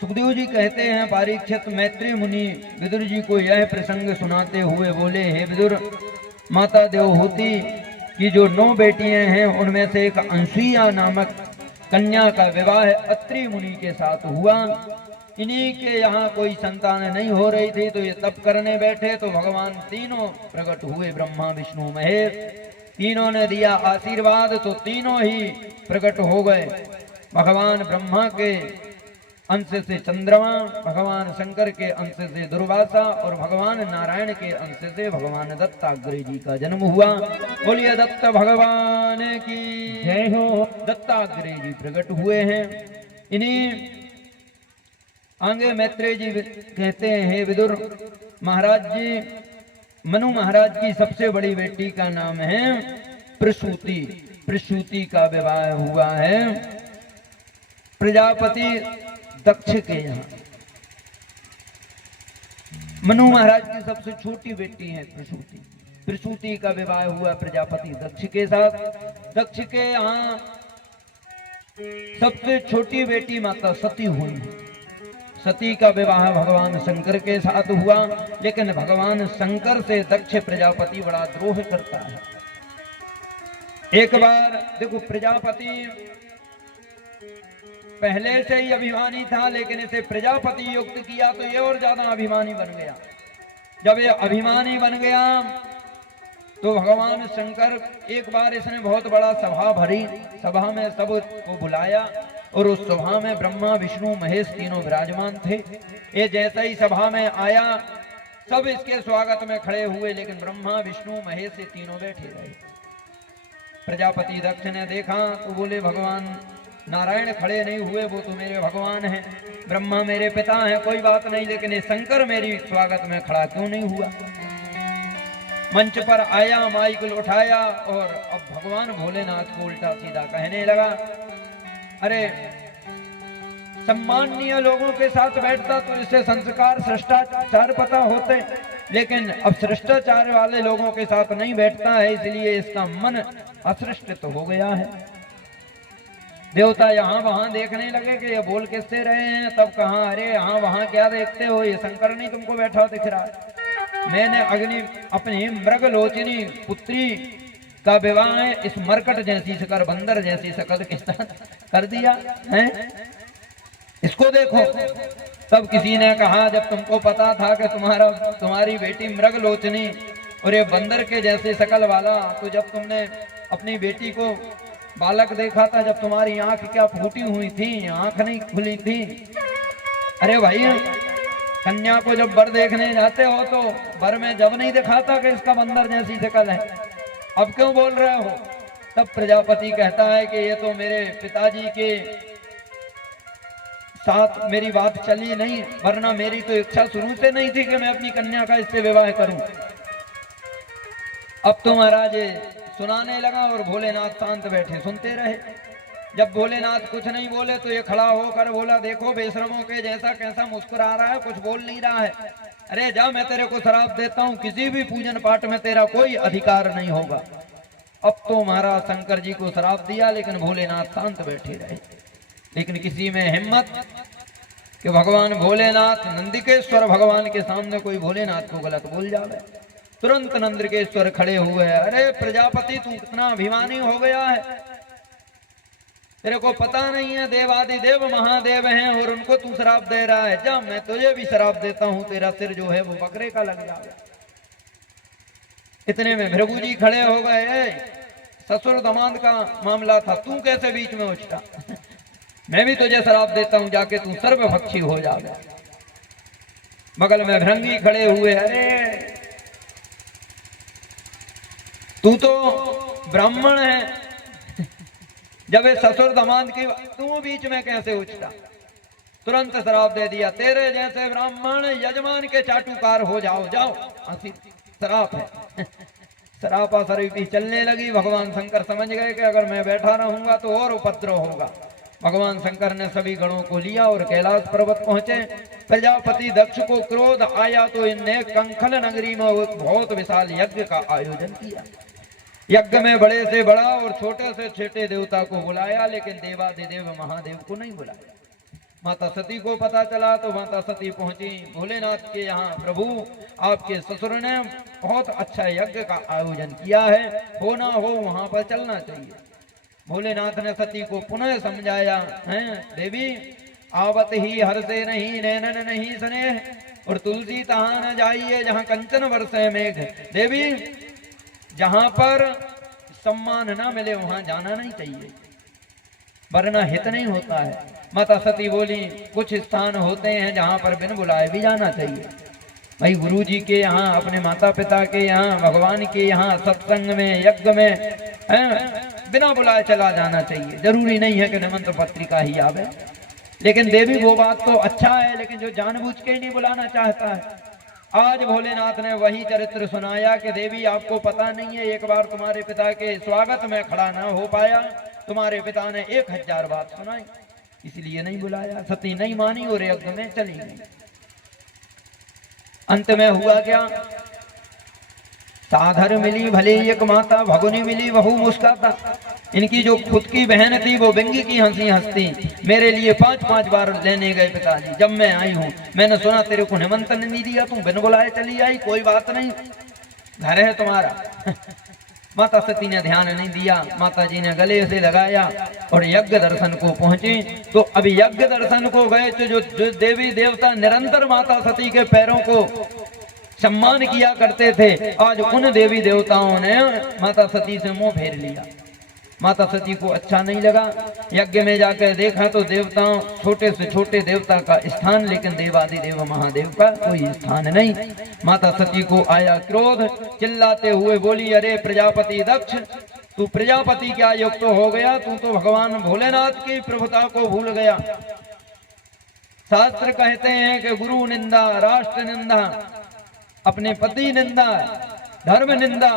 सुखदेव जी कहते हैं, परीक्षित मैत्री मुनि विदुर जी को यह प्रसंग सुनाते हुए बोले, हे विदुर, माता देवहूति की जो 9 बेटियां हैं उनमें से एक अंसुईया नामक कन्या का विवाह अत्रि मुनि के साथ हुआ। इन्हीं के यहाँ कोई संतान नहीं हो रही थी तो ये तप करने बैठे तो भगवान तीनों प्रकट हुए, ब्रह्मा विष्णु महेश। तीनों ने दिया आशीर्वाद तो तीनों ही प्रकट हो गए। भगवान ब्रह्मा के अंश से चंद्रमा, भगवान शंकर के अंश से दुर्वासा और भगवान नारायण के अंश से भगवान दत्तात्रेय जी का जन्म हुआ। बोलिए दत्त भगवान की जय हो। दत्तात्रेय जी प्रकट हुए हैं। इन्हीं आगे मैत्रेय जी कहते हैं, हे विदुर महाराज जी, मनु महाराज की सबसे बड़ी बेटी का नाम है प्रसूति। प्रसूति का विवाह हुआ है प्रजापति दक्ष के यहाँ। मनु महाराज की सबसे छोटी बेटी है प्रसूति। प्रसूति का विवाह हुआ प्रजापति दक्ष के साथ। दक्ष के यहाँ सबसे छोटी बेटी माता सती हुई। सती का विवाह भगवान शंकर के साथ हुआ, लेकिन भगवान शंकर से दक्ष प्रजापति बड़ा द्रोह करता है। एक बार देखो, प्रजापति पहले से ही अभिमानी था, लेकिन इसे प्रजापति युक्त किया तो ये और ज्यादा अभिमानी बन गया। जब ये अभिमानी बन गया तो भगवान शंकर, एक बार इसने बहुत बड़ा सभा भरी, सभा में सबको बुलाया और उस सभा में ब्रह्मा विष्णु महेश तीनों विराजमान थे। ये जैसे ही सभा में आया सब इसके स्वागत में खड़े हुए, लेकिन ब्रह्मा विष्णु महेश ये तीनों बैठे रहे। प्रजापति दक्ष ने देखा तो बोले, भगवान नारायण खड़े नहीं हुए, वो तो मेरे भगवान हैं, ब्रह्मा मेरे पिता हैं, कोई बात नहीं, लेकिन ये शंकर मेरी स्वागत में खड़ा क्यों नहीं हुआ। मंच पर आया, माइक उठाया और अब भगवान भोलेनाथ को उल्टा सीधा कहने लगा, अरे सम्माननीय लोगों के साथ बैठता तो इससे संस्कार शिष्टाचार पता होते, लेकिन अब शिष्टाचार वाले लोगों के साथ नहीं बैठता है, इसलिए इसका मन अशिष्ट तो हो गया है। देवता यहाँ वहां देखने लगे कि ये बोल किससे रहे हैं, तब कहा, अरे यहाँ वहां क्या देखते हो, ये शंकर नहीं तुमको बैठा दिख रहा है। मैंने अपनी मृगलोचनी पुत्री का विवाह इस मरकट जैसी शकल, बंदर जैसी शकल के साथ कर दिया है, इसको देखो। तब किसी ने कहा, जब तुमको पता था कि तुम्हारी बेटी मृगलोचनी और ये बंदर के जैसे शकल वाला, तो जब तुमने अपनी बेटी को बालक देखा था, जब तुम्हारी आंख क्या फूटी हुई थी, आंख नहीं खुली थी। अरे भाई, कन्या को जब वर देखने जाते हो तो वर में जब नहीं दिखाता कि इसका बंदर जैसी शकल है, अब क्यों बोल रहे हो। तब प्रजापति कहता है कि ये तो मेरे पिताजी के साथ मेरी बात चली नहीं, वरना मेरी तो इच्छा शुरू से नहीं थी कि मैं अपनी कन्या का इससे विवाह करूं। अब तो महाराज सुनाने लगा और भोलेनाथ शांत बैठे सुनते रहे। जब भोलेनाथ कुछ नहीं बोले तो ये खड़ा होकर बोला, देखो बेशरमों के जैसा कैसा मुस्कुरा रहा है, कुछ बोल नहीं रहा है। अरे जा, मैं तेरे को श्राप देता हूँ, किसी भी पूजन पाठ में तेरा कोई अधिकार नहीं होगा। अब तो महाराज शंकर जी को श्राप दिया, लेकिन भोलेनाथ शांत बैठे रहे। लेकिन किसी में हिम्मत कि भगवान भोलेनाथ नंदिकेश्वर भगवान के सामने कोई भोलेनाथ को गलत बोल जावे। तुरंत नंदिकेश्वर खड़े हुए, अरे प्रजापति तू कितना अभिमानी हो गया है, तेरे को पता नहीं है देवादिदेव महादेव हैं और उनको तू श्राप दे रहा है। जा, मैं तुझे भी श्राप देता हूं, तेरा सिर जो है वो बकरे का लग जाएगा। इतने में भृगु जी खड़े हो गए, ससुर दामाद का मामला था, तू कैसे बीच में उछटा? मैं भी तुझे श्राप देता हूं, जाके तू सर्वभक्षी हो जाएगा। बगल में भृंगी खड़े हुए, अरे तू तो ब्राह्मण है, जब ये ससुर दामाद की तू बीच में कैसे उछटा? तुरंत श्राप दे दिया, तेरे जैसे ब्राह्मण यजमान के चाटुकार हो जाओ, जाओ। श्राप है। श्रापा शरीफी चलने लगी। भगवान शंकर समझ गए कि अगर मैं बैठा रहूंगा तो और उपद्रव होगा। भगवान शंकर ने सभी गणों को लिया और कैलाश पर्वत पहुंचे। प्रजापति दक्ष को क्रोध आया तो इनने कंखल नगरी में बहुत विशाल यज्ञ का आयोजन किया। यज्ञ में बड़े से बड़ा और छोटे से छोटे देवता को बुलाया, लेकिन देवादिदेव महादेव को नहीं बुलाया। माता सती को पता चला तो माता सती पहुंची भोलेनाथ के यहाँ, प्रभु आपके ससुर ने बहुत अच्छा यज्ञ का आयोजन किया है, हो ना हो वहां पर चलना चाहिए। भोलेनाथ ने सती को पुनः समझाया, हैं देवी आवत ही हर से नहीं नैनन नहीं स्नेह, और तुलसी तहां न जाइए जहाँ कंचन बरसे मेघ। देवी जहां पर सम्मान ना मिले वहां जाना नहीं चाहिए, वरना हित नहीं होता है। माता सती बोली, कुछ स्थान होते हैं जहां पर बिन बुलाए भी जाना चाहिए। भाई गुरु जी के यहाँ, अपने माता पिता के यहाँ, भगवान के यहाँ सत्संग में यज्ञ में बिना बुलाए चला जाना चाहिए। जरूरी नहीं है कि निमंत्रण पत्रिका ही आवे। लेकिन देवी वो बात तो अच्छा है, लेकिन जो जानबूझ के ही नहीं बुलाना चाहता है। आज भोलेनाथ ने वही चरित्र सुनाया कि देवी आपको पता नहीं है, एक बार तुम्हारे पिता के स्वागत में खड़ा ना हो पाया, तुम्हारे पिता ने 1000 बात सुनाई, इसलिए नहीं बुलाया। सती नहीं मानी और यज्ञ में चली गई। अंत में हुआ क्या? साधर मिली भले एक माता, भगुनी मिली बहु मुस्काता। इनकी जो खुद की बहन थी वो बिंगी की हंसी हंसती। मेरे लिए 5-5 बार लेने गए पिताजी। जब मैं आई हूँ मैंने सुना तेरे को निमंत्रण नहीं दिया, तुम बिन बुलाए चली आई। कोई बात नहीं, घर है तुम्हारा। माता सती ने ध्यान नहीं दिया। माता जी ने गले से लगाया और यज्ञ दर्शन को पहुंची। तो अभी यज्ञ दर्शन को गए तो जो देवी देवता निरंतर माता सती के पैरों को सम्मान किया करते थे, आज उन देवी देवताओं ने माता सती से मुंह फेर लिया। माता सती को अच्छा नहीं लगा। यज्ञ में जाकर देखा तो देवताओं, छोटे से छोटे देवता का स्थान, लेकिन देवादिदेव महादेव का कोई स्थान नहीं। माता सती को आया क्रोध, चिल्लाते हुए बोली, अरे प्रजापति दक्ष, तू प्रजापति क्या युक्त हो गया? तू तो भगवान भोलेनाथ की प्रभुता को भूल गया। शास्त्र कहते हैं कि गुरु निंदा, राष्ट्र निंदा, अपने पति निंदा, धर्म निंदा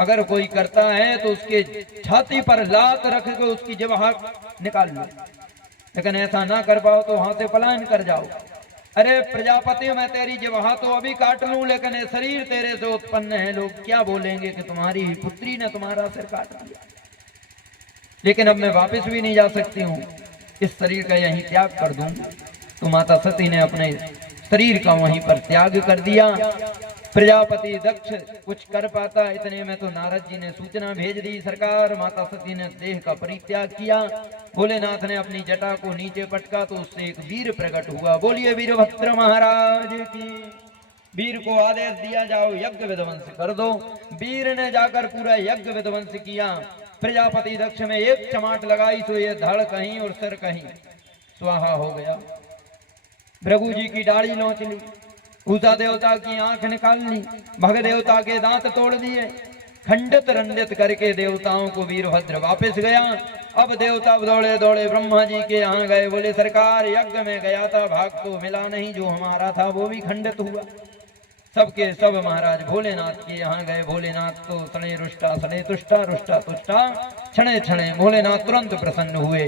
अगर कोई करता है तो उसके छाती पर लात रख के उसकी जिह्वा निकाल लो, लेकिन ऐसा ना कर पाओ तो वहां से पलायन कर जाओ। अरे प्रजापति, मैं तेरी जिह्वा तो अभी काट लूं, लेकिन ये शरीर तेरे से उत्पन्न है, लोग क्या बोलेंगे कि तुम्हारी ही पुत्री ने तुम्हारा सिर काट दिया। लेकिन अब मैं वापस भी नहीं जा सकती हूँ, इस शरीर का यहीं त्याग कर दूंगी। तो माता सती ने अपने शरीर का वहीं पर त्याग कर दिया। प्रजापति दक्ष कुछ कर पाता, इतने में तो नारद जी ने सूचना भेज दी। सरकार, माता सती ने देह का परित्याग किया। भोलेनाथ ने अपनी जटा को नीचे पटका तो उससे एक वीर प्रकट हुआ। बोलिए वीरभद्र महाराज की। वीर को आदेश दिया, जाओ यज्ञ विध्वंस कर दो। वीर ने जाकर पूरा यज्ञ विध्वंस किया। प्रजापति दक्ष में एक चमाट लगाई तो ये धड़ कहीं और सिर कहीं स्वाहा हो गया। भृगु जी की दाढ़ी नोच ली, उषा देवता की आंख निकाल ली, भग देवता के दांत तोड़ दिए, खंडित रंडित करके देवताओं को वीरभद्र वापस गया। अब देवता दौड़े दौड़े ब्रह्मा जी के यहाँ गए। बोले सरकार, यज्ञ में गया था, भाग तो मिला नहीं, जो हमारा था वो भी खंडित हुआ। सबके सब महाराज भोलेनाथ के यहाँ गए। भोलेनाथ तो सड़े रुष्टा सड़े तुष्टा, रुष्टा तुष्टा क्षणे क्षणे भोलेनाथ तुरंत प्रसन्न हुए।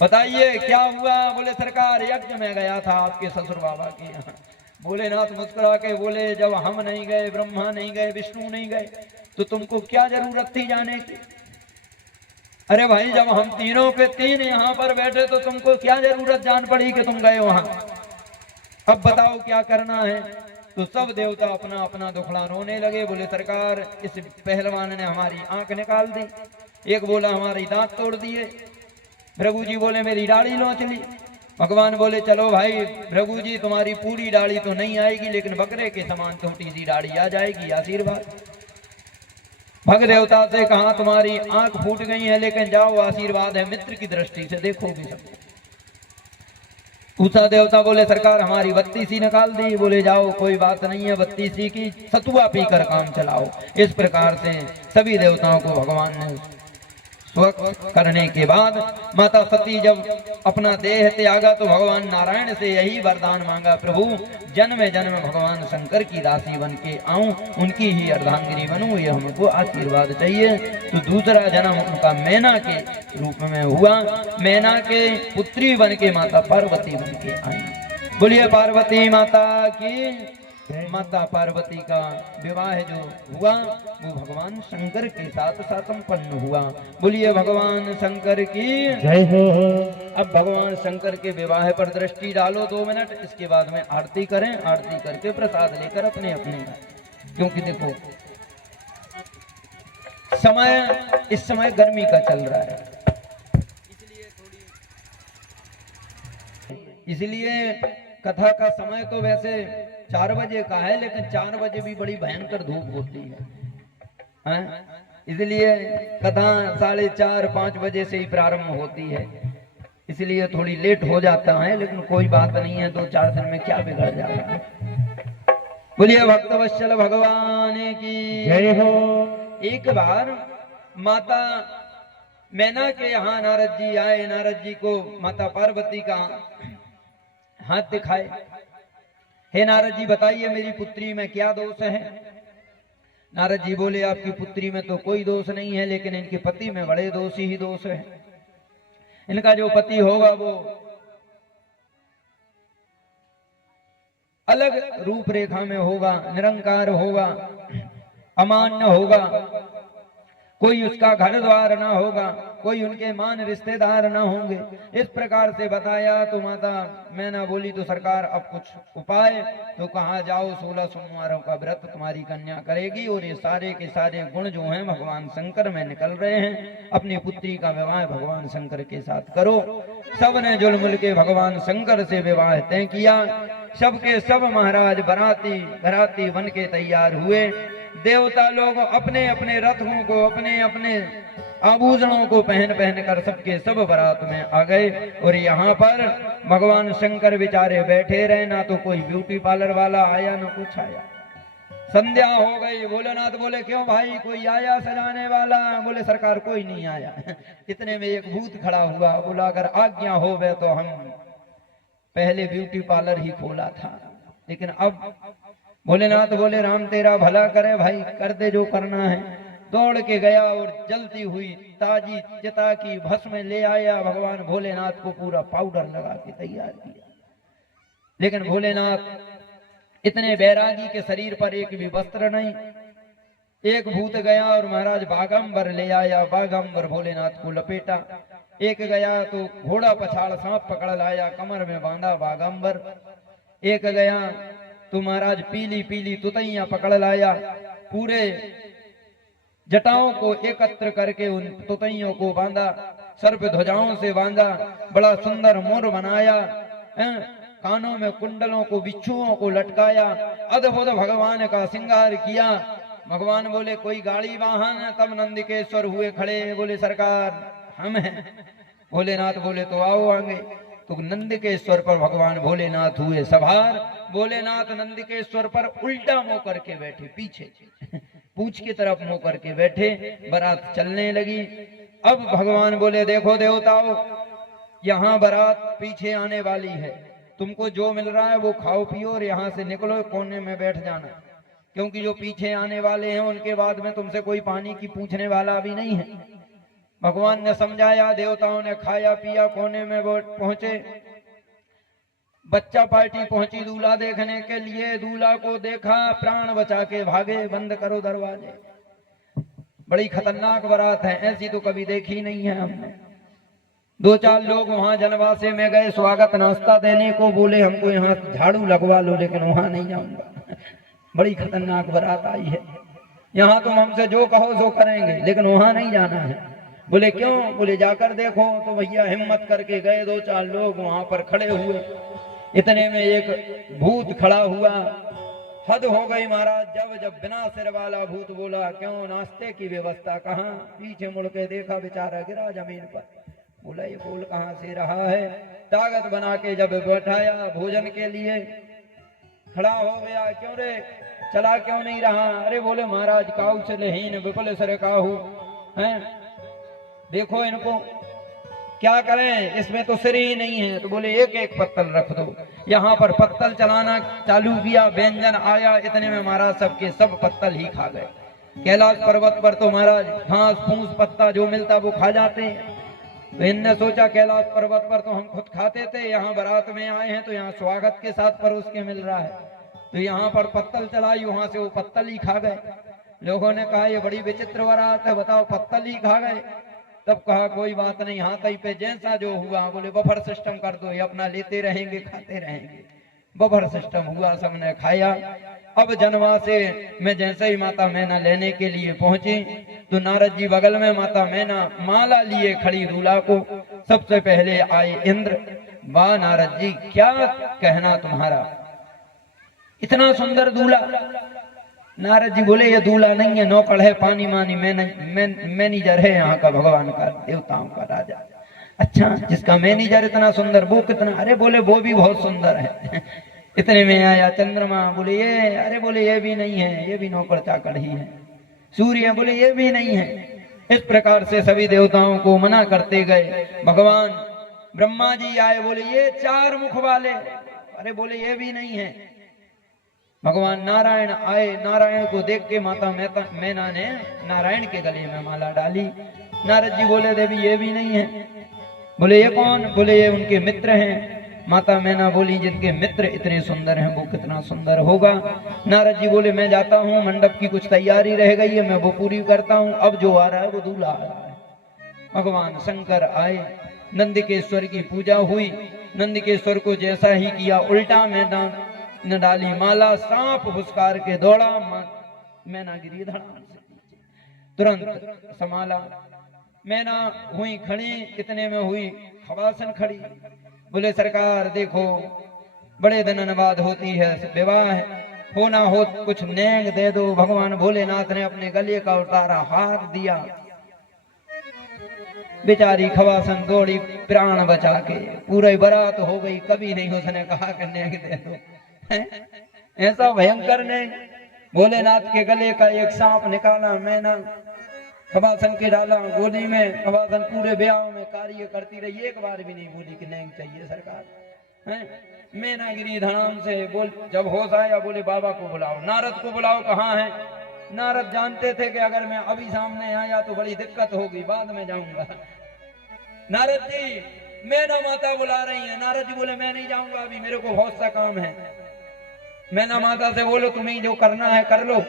बताइए क्या हुआ? बोले सरकार यज्ञ में गया था आपके ससुर बाबा के यहाँ। भोलेनाथ मुस्कुरा के बोले जब हम नहीं गए, ब्रह्मा नहीं गए, विष्णु नहीं गए, तो तुमको क्या जरूरत थी जाने की? अरे भाई जब हम तीनों के तीन यहाँ पर बैठे तो तुमको क्या जरूरत जान पड़ी कि तुम गए वहां? अब बताओ क्या करना है? तो सब देवता अपना अपना दुखड़ा रोने लगे। बोले सरकार इस पहलवान ने हमारी आंख निकाल दी, एक बोला हमारी दांत तोड़ दिए, भृगु जी बोले मेरी दाढ़ी नोच ली। भगवान बोले चलो भाई भृगु जी तुम्हारी पूरी दाढ़ी तो नहीं आएगी, लेकिन बकरे के समान छोटी सी दाढ़ी आ जाएगी, आशीर्वाद। भग देवता से कहा तुम्हारी आंख फूट गई है, लेकिन जाओ आशीर्वाद है, मित्र की दृष्टि से देखोगे सब। उषा देवता बोले सरकार हमारी बत्तीसी निकाल दी। बोले जाओ कोई बात नहीं है, बत्तीसी की सतुआ पीकर काम चलाओ। इस प्रकार से सभी देवताओं को भगवान ने स्वच्छ करने के बाद माता सती जब अपना देह त्यागा तो भगवान नारायण से यही वरदान मांगा, प्रभु जन्म जन्म भगवान शंकर की दासी बन के आऊं, उनकी ही अर्धांगिनी बनूं, ये हमको आशीर्वाद चाहिए। तो दूसरा जन्म उनका मैना के रूप में हुआ। मैना के पुत्री बन के माता पार्वती बन के आई। बोलिए पार्वती माता की। माता पार्वती का विवाह जो हुआ वो भगवान शंकर के साथ संपन्न हुआ। बोलिए भगवान शंकर की जय हो। अब भगवान शंकर के विवाह पर दृष्टि डालो 2 मिनट, इसके बाद में आरती करें। आरती करके प्रसाद लेकर अपने अपने, क्योंकि देखो समय इस समय गर्मी का चल रहा है, इसलिए कथा का समय तो वैसे 4 बजे का है, लेकिन 4 बजे भी बड़ी भयंकर धूप होती है, इसलिए कथा 4:30-5 बजे से ही प्रारंभ होती है, इसलिए थोड़ी लेट हो जाता है, लेकिन कोई बात नहीं है, 2-4 दिन में क्या बिगड़ जाता है। बोलिए भक्तवत्सल भगवान की जय हो। एक बार माता मैना के यहाँ नारद जी आए। नारद जी को माता पार्वती का हाथ दिखाए। हे नारद जी बताइए मेरी पुत्री में क्या दोष है? नारद जी बोले आपकी पुत्री में तो कोई दोष नहीं है, लेकिन इनके पति में बड़े दोष ही दोष है। इनका जो पति होगा वो अलग रूपरेखा में होगा, निरंकार होगा, अमान्य होगा, कोई उसका घर द्वार ना होगा, कोई उनके मान रिश्तेदार ना होंगे। इस प्रकार से बताया तो माता मैना बोली तो सरकार अब कुछ उपाय? तो कहा जाओ 16 सोमवारों का व्रत तुम्हारी कन्या करेगी, और ये सारे के सारे गुण जो हैं भगवान शंकर में निकल रहे हैं, अपनी पुत्री का विवाह भगवान शंकर के साथ करो। सबने जुलमुल के भगवान शंकर से विवाह तय किया। सबके सब महाराज बराती घराती बन के तैयार हुए। देवता लोग अपने अपने रथों को, अपने अपने आभूषणों को पहन पहन कर सबके सब बारात में आ गए। और यहाँ पर भगवान शंकर बेचारे बैठे रहे, ना तो कोई ब्यूटी पार्लर वाला आया ना कुछ आया। संध्या हो गई। भोलेनाथ बोले क्यों भाई कोई आया सजाने वाला? बोले सरकार कोई नहीं आया। इतने में एक भूत खड़ा हुआ, बोला अगर आज्ञा हो गए तो हम पहले ब्यूटी पार्लर ही खोला था, लेकिन अब भोलेनाथ बोले राम तेरा भला करे भाई, कर दे जो करना है। दौड़ के गया और जलती हुई ताजी चिता की भस्म ले आया। भगवान भोलेनाथ को पूरा पाउडर लगा के तैयार किया, लेकिन भोलेनाथ इतने बैरागी के शरीर पर एक भी वस्त्र नहीं। एक भूत गया और महाराज बागंबर ले आया, बागंबर भोलेनाथ को लपेटा। एक गया तो घोड़ा पछाड़ सांप पकड़ लाया, कमर में बांधा बागंबर। एक गया तो महाराज पीली पीली तुतैयां पकड़ लाया, पूरे जटाओं को एकत्र करके उन तुतैयों को बांधा, सर पे ध्वजाओं से बांधा, बड़ा सुंदर मोर बनाया, कानों में कुंडलों को बिच्छुओं को लटकाया, अद्भुत भगवान का श्रृंगार किया। भगवान बोले कोई गाड़ी वाहन? तब नंदिकेश्वर हुए खड़े, बोले सरकार हम हैं। भोलेनाथ बोले तो आओ आगे। तो नंदिकेश्वर पर भगवान भोलेनाथ हुए सवार। भोलेनाथ नंदिकेश्वर पर उल्टा मुंह करके बैठे, पीछे पूंछ की तरफ मुंह करके बैठे। बारात चलने लगी। अब भगवान बोले देखो देवताओं, यहाँ बारात पीछे आने वाली है, तुमको जो मिल रहा है वो खाओ पियो और यहाँ से निकलो, कोने में बैठ जाना, क्योंकि जो पीछे आने वाले हैं उनके बाद में तुमसे कोई पानी की पूछने वाला भी नहीं है। भगवान ने समझाया, देवताओं ने खाया पिया, कोने में वो पहुंचे। बच्चा पार्टी पहुंची दूल्हा देखने के लिए, दूल्हा को देखा, प्राण बचा के भागे, बंद करो दरवाजे। बड़ी खतरनाक बारात है, ऐसी तो कभी देखी नहीं है हमने। 2-4 लोग वहां जनवासे में गए स्वागत नाश्ता देने को, बोले हमको यहाँ झाड़ू लगवा लो, लेकिन वहां नहीं जाऊंगा। बड़ी खतरनाक बारात आई है, यहाँ तुम हमसे जो कहो सो करेंगे, लेकिन वहां नहीं जाना है। बोले क्यों? बोले जाकर देखो। तो भैया हिम्मत करके गए, 2-4 लोग वहां पर खड़े हुए। इतने में एक भूत खड़ा हुआ। हद हो गई महाराज, जब बिना सिर वाला भूत बोला, क्यों नाश्ते की व्यवस्था कहाँ? पीछे मुड़ के देखा, बेचारा गिरा जमीन पर। बोला ये बोल कहाँ से रहा है? ताकत बना के जब बैठाया भोजन के लिए, खड़ा हो गया, क्यों रे चला क्यों नहीं रहा? अरे बोले महाराज काऊ से लहीन विपुल सर काहू हैं, देखो इनको क्या करें, इसमें तो सिर ही नहीं है। तो बोले एक एक पत्तल रख दो। यहाँ पर पत्तल चलाना चालू किया, व्यंजन आया, इतने में महाराज सबके सब पत्तल ही खा गए। कैलाश पर्वत पर तो महाराज घास फूस पत्ता जो मिलता वो खा जाते हैं। तो इनने सोचा कैलाश पर्वत पर तो हम खुद खाते थे, यहाँ बारात में आए हैं तो यहाँ स्वागत के साथ परोस के मिल रहा है, तो यहाँ पर पत्तल चलाई, वहां से वो पत्तल ही खा गए। लोगों ने कहा ये बड़ी विचित्र बारात है, बताओ पत्तल ही खा गए। तब कहा कोई बात नहीं, हाथ ही पे जैसा जो हुआ। बोले बफर सिस्टम कर दो, ये अपना लेते रहेंगे खाते रहेंगे। बफर सिस्टम हुआ, सबने खाया। अब जनवासे में जैसे ही माता मैना लेने के लिए पहुंची तो नारद जी बगल में, माता मैना माला लिए खड़ी दूल्हा को। सबसे पहले आए इंद्र। वाह नारद जी क्या कहना तुम्हारा, इतना सुंदर दूल्हा। नारद जी बोले ये दूल्हा नहीं है, नौकर है, पानी मानी मैनेजर है यहाँ का, भगवान का, देवताओं का राजा। अच्छा जिसका मैनेजर इतना सुंदर, वो कितना? अरे बोले वो भी बहुत सुंदर है। इतने में आया चंद्रमा। बोले ये, अरे बोले ये भी नहीं है, ये भी नौकर चाकर ही है। सूर्य, बोले ये भी नहीं है। इस प्रकार से सभी देवताओं को मना करते गए। भगवान ब्रह्मा जी आए, बोले ये 4 मुख वाले, अरे बोले ये भी नहीं है। भगवान नारायण आए, नारायण को देख के माता मैना ने नारायण के गले में माला डाली। नारद जी बोले देवी ये भी नहीं है। बोले ये कौन? बोले ये उनके मित्र हैं। माता मैना बोली जिनके मित्र इतने सुंदर हैं वो कितना सुंदर होगा। नारद जी बोले मैं जाता हूँ, मंडप की कुछ तैयारी रह गई है, मैं वो पूरी करता हूँ। अब जो आ रहा है वो दूल्हा आ रहा है। भगवान शंकर आए, नंदिकेश्वर की पूजा हुई। नंदिकेश्वर को जैसा ही किया, उल्टा मैना न डाली माला, सांप फुसकार के दौड़ा, मैना गिरी धड़ाम से, तुरंत संभाला। मैना हुई खड़ी, इतने में हुई खवासन खड़ी। बोले सरकार देखो बड़े दिनों बाद होती है विवाह, हो ना हो कुछ नेंग दे दो। भगवान भोलेनाथ ने अपने गले का उतारा, हाथ दिया। बेचारी खवासन दौड़ी प्राण बचा के, पूरी बारात हो गई। कभी नहीं उसने कहा कि नेंग दे दो। ऐसा भयंकर ने भोलेनाथ के गले का एक सांप निकाला, मैना खवासन के डाला गोदी में। खवासन पूरे ब्याह में कार्य करती रही, एक बार भी नहीं बोली कि नहीं चाहिए सरकार। मैना गिरी धड़ाम से। बोल जब होश आया बोले बाबा को बुलाओ, नारद को बुलाओ। कहाँ है? नारद जानते थे कि अगर मैं अभी सामने आया तो बड़ी दिक्कत होगी, बाद में जाऊंगा। नारद जी मैना माता बुला रही है। नारद जी बोले मैं नहीं जाऊंगा अभी, मेरे को बहुत सा काम है। मैना माता से बोलो तुम्हें जो करना है कर लो।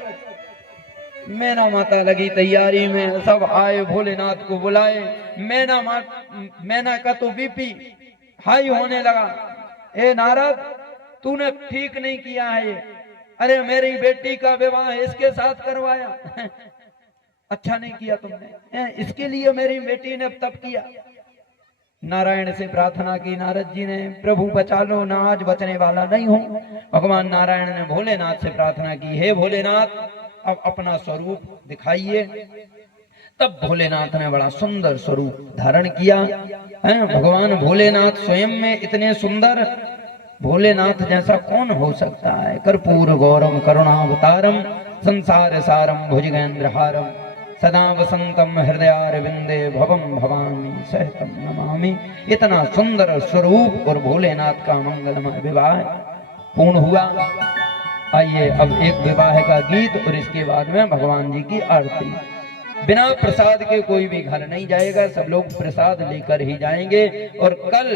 मैना माता लगी तैयारी में, सब आए भोलेनाथ को बुलाए। मैना का तो बीपी हाई होने लगा। ए नारद तूने ठीक नहीं किया है ये, अरे मेरी बेटी का विवाह इसके साथ करवाया। अच्छा नहीं किया तुमने, इसके लिए मेरी बेटी ने तप किया। नारायण से प्रार्थना की नारद जी ने, प्रभु बचा लो ना, आज बचने वाला नहीं हूं। भगवान नारायण ने भोलेनाथ से प्रार्थना की, हे भोलेनाथ अब अपना स्वरूप दिखाइए। तब भोलेनाथ ने बड़ा सुंदर स्वरूप धारण किया। भगवान भोलेनाथ स्वयं में इतने सुंदर, भोलेनाथ जैसा कौन हो सकता है। कर्पूर गौरम करुणावतारम संसार सारम भुजगेंद्रहारम सदा वसंतम हृदयारविंदे भवम भवामी सहतम नमामि। इतना सुंदर स्वरूप और भोलेनाथ का मंगलमय विवाह पूर्ण हुआ। आइए अब एक विवाह का गीत और इसके बाद में भगवान जी की आरती। बिना प्रसाद के कोई भी घर नहीं जाएगा, सब लोग प्रसाद लेकर ही जाएंगे और कल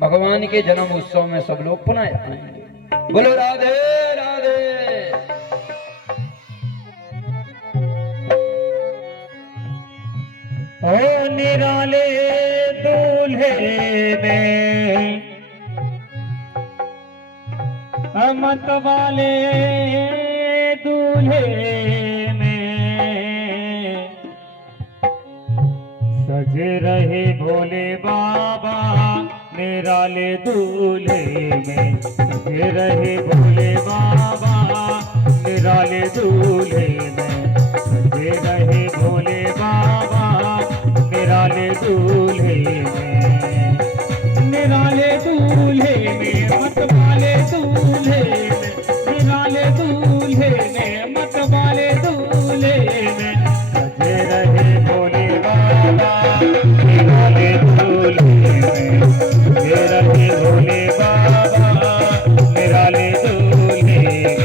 भगवान के जन्म उत्सव में सब लोग पुनः आएंगे। बोलो राधे राधे। ओ निराले दूल्हे में अमत वाले दूल्हे में सजे रहे भोले बाबा निराले दूल्हे में, सजे रहे भोले बाबा निराले दूल्हे में, सजे रहे भोले बाबा निराले दूल्हे में, निराले दूल्हे में मत वाले दूल्हे में, निराले दूल्हे में मत वाले दूल्हे में, सजे रहे भोले बाबा निराले दूल्हे में, सजे रहे भोले बाबा निराले दूल्हे में।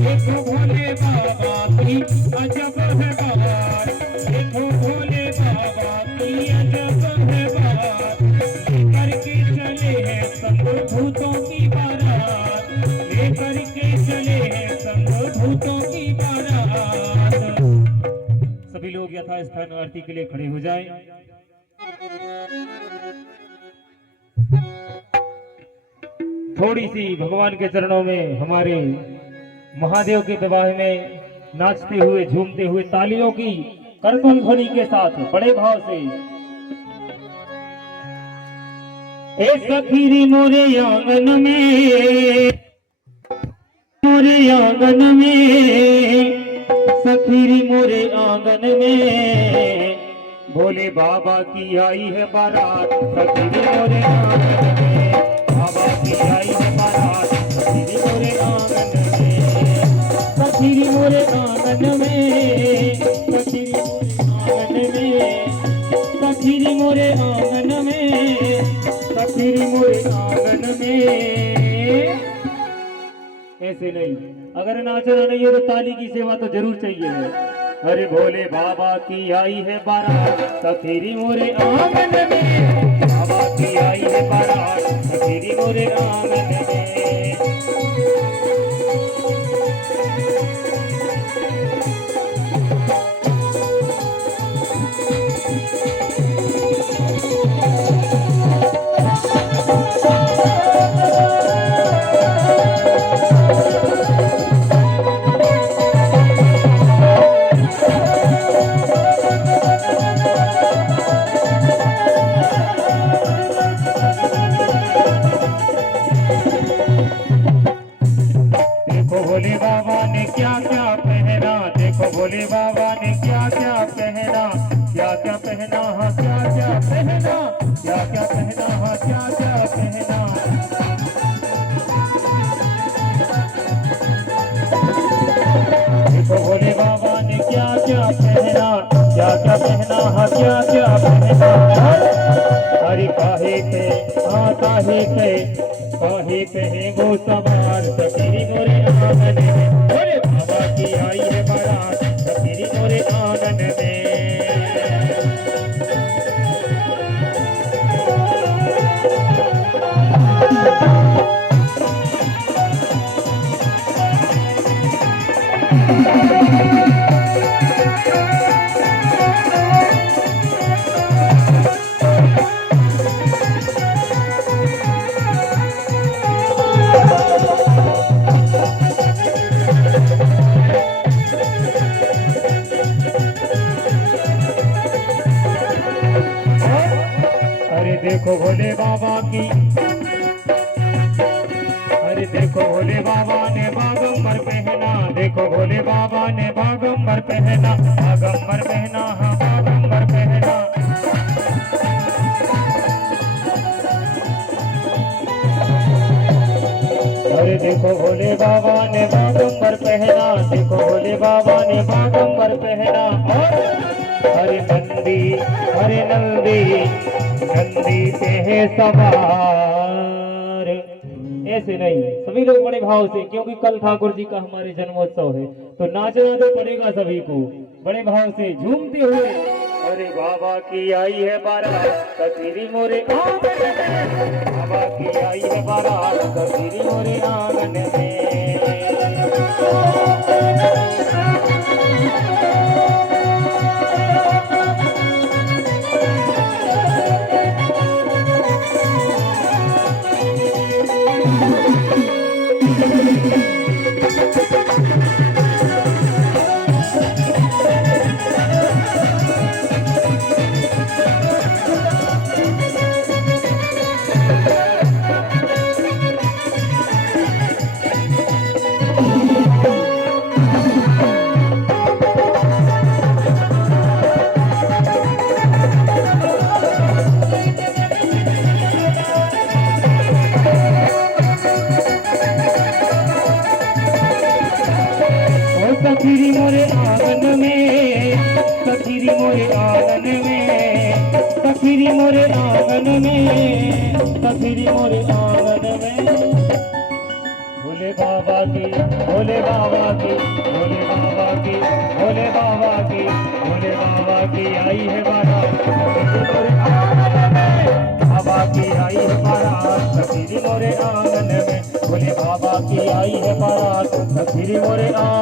देखो भोले बाबा की अजब है बात, देखो भोले बाबा की अजब है बात, लेकर के चले हैं संग भूतों की बारात, लेकर के चले हैं संग भूतों की बारात। सभी लोग यथास्थान आरती के लिए खड़े हो जाएं। थोड़ी सी भगवान के चरणों में हमारे महादेव के विवाह में नाचते हुए झूमते हुए तालियों की करतल ध्वनि के साथ बड़े भाव से ए सखीरी मोरे आंगन में, मोरे आंगन में, सखीरी मोरे आंगन में, भोले बाबा की आई है बारात, सखीरी मोरे आंगन में, बाबा की आई है बारात, सखीरी मोरे आंगन में, सखीरी मोरे आंगन में, सखीरी मोरे आंगन में, सखीरी मोरे आंगन में, सखीरी मोरे आंगन में। ऐसे नहीं, अगर नाचना नहीं है तो ताली की सेवा तो जरूर चाहिए। अरे भोले बाबा की आई है बारात, सखीरी मोरे आंगन में, बाबा की आई है बारात, सखीरी मोरे आंगन में। भोले बाबा ने क्या क्या पहना, देखो भोले बाबा ने क्या क्या पहना, क्या क्या पहना, हाँ क्या क्या पहना, क्या क्या पहना, हाँ क्या क्या पहना। देखो भोले बाबा ने क्या क्या पहना, क्या क्या पहना, हाँ क्या क्या पहना। हरि काहे पे, हाँ काहे पे, काहे पे वो सवार, सखीरी मोरे आंगन में, भोले बाबा की आई है बारात, सखीरी मोरे आंगन में। देखो भोले बाबा की, अरे देखो भोले बाबा ने बागंबर पहना, देखो भोले बाबा ने बागंबर पहना, बागंबर पहना, हाँ बागंबर पहना। अरे देखो भोले बाबा ने बागंबर पहना, देखो भोले बाबा ने बागंबर पहना। और हरे नंदी, हरे नंदी, नंदी पे है सवार। ऐसे नहीं, सभी लोग बड़े भाव से, क्योंकि कल ठाकुर जी का हमारे जन्मोत्सव है, तो नाचना तो पड़ेगा सभी को, बड़े भाव से झूमते हुए। अरे बाबा की आई है बारात, कसीरी मोरे आंगन में, बाबा की आई है बारात, कसीरी मोरे आंगन में। कचीरी मोरे आंगन में, कचीरी मोरे आंगन में, कचीरी मोरे आंगन में, कचीरी मोरे आंगन में। भोले बाबा की, भोले बाबा की, भोले बाबा की, भोले बाबा की, भोले बाबा की आई है बारात, कचीरी मोरे आंगन में, बाबा की आई है बारात, कचीरी मोरे आंगन में, भोले बाबा की आई है बारात, कचीरी मोरे आंगन।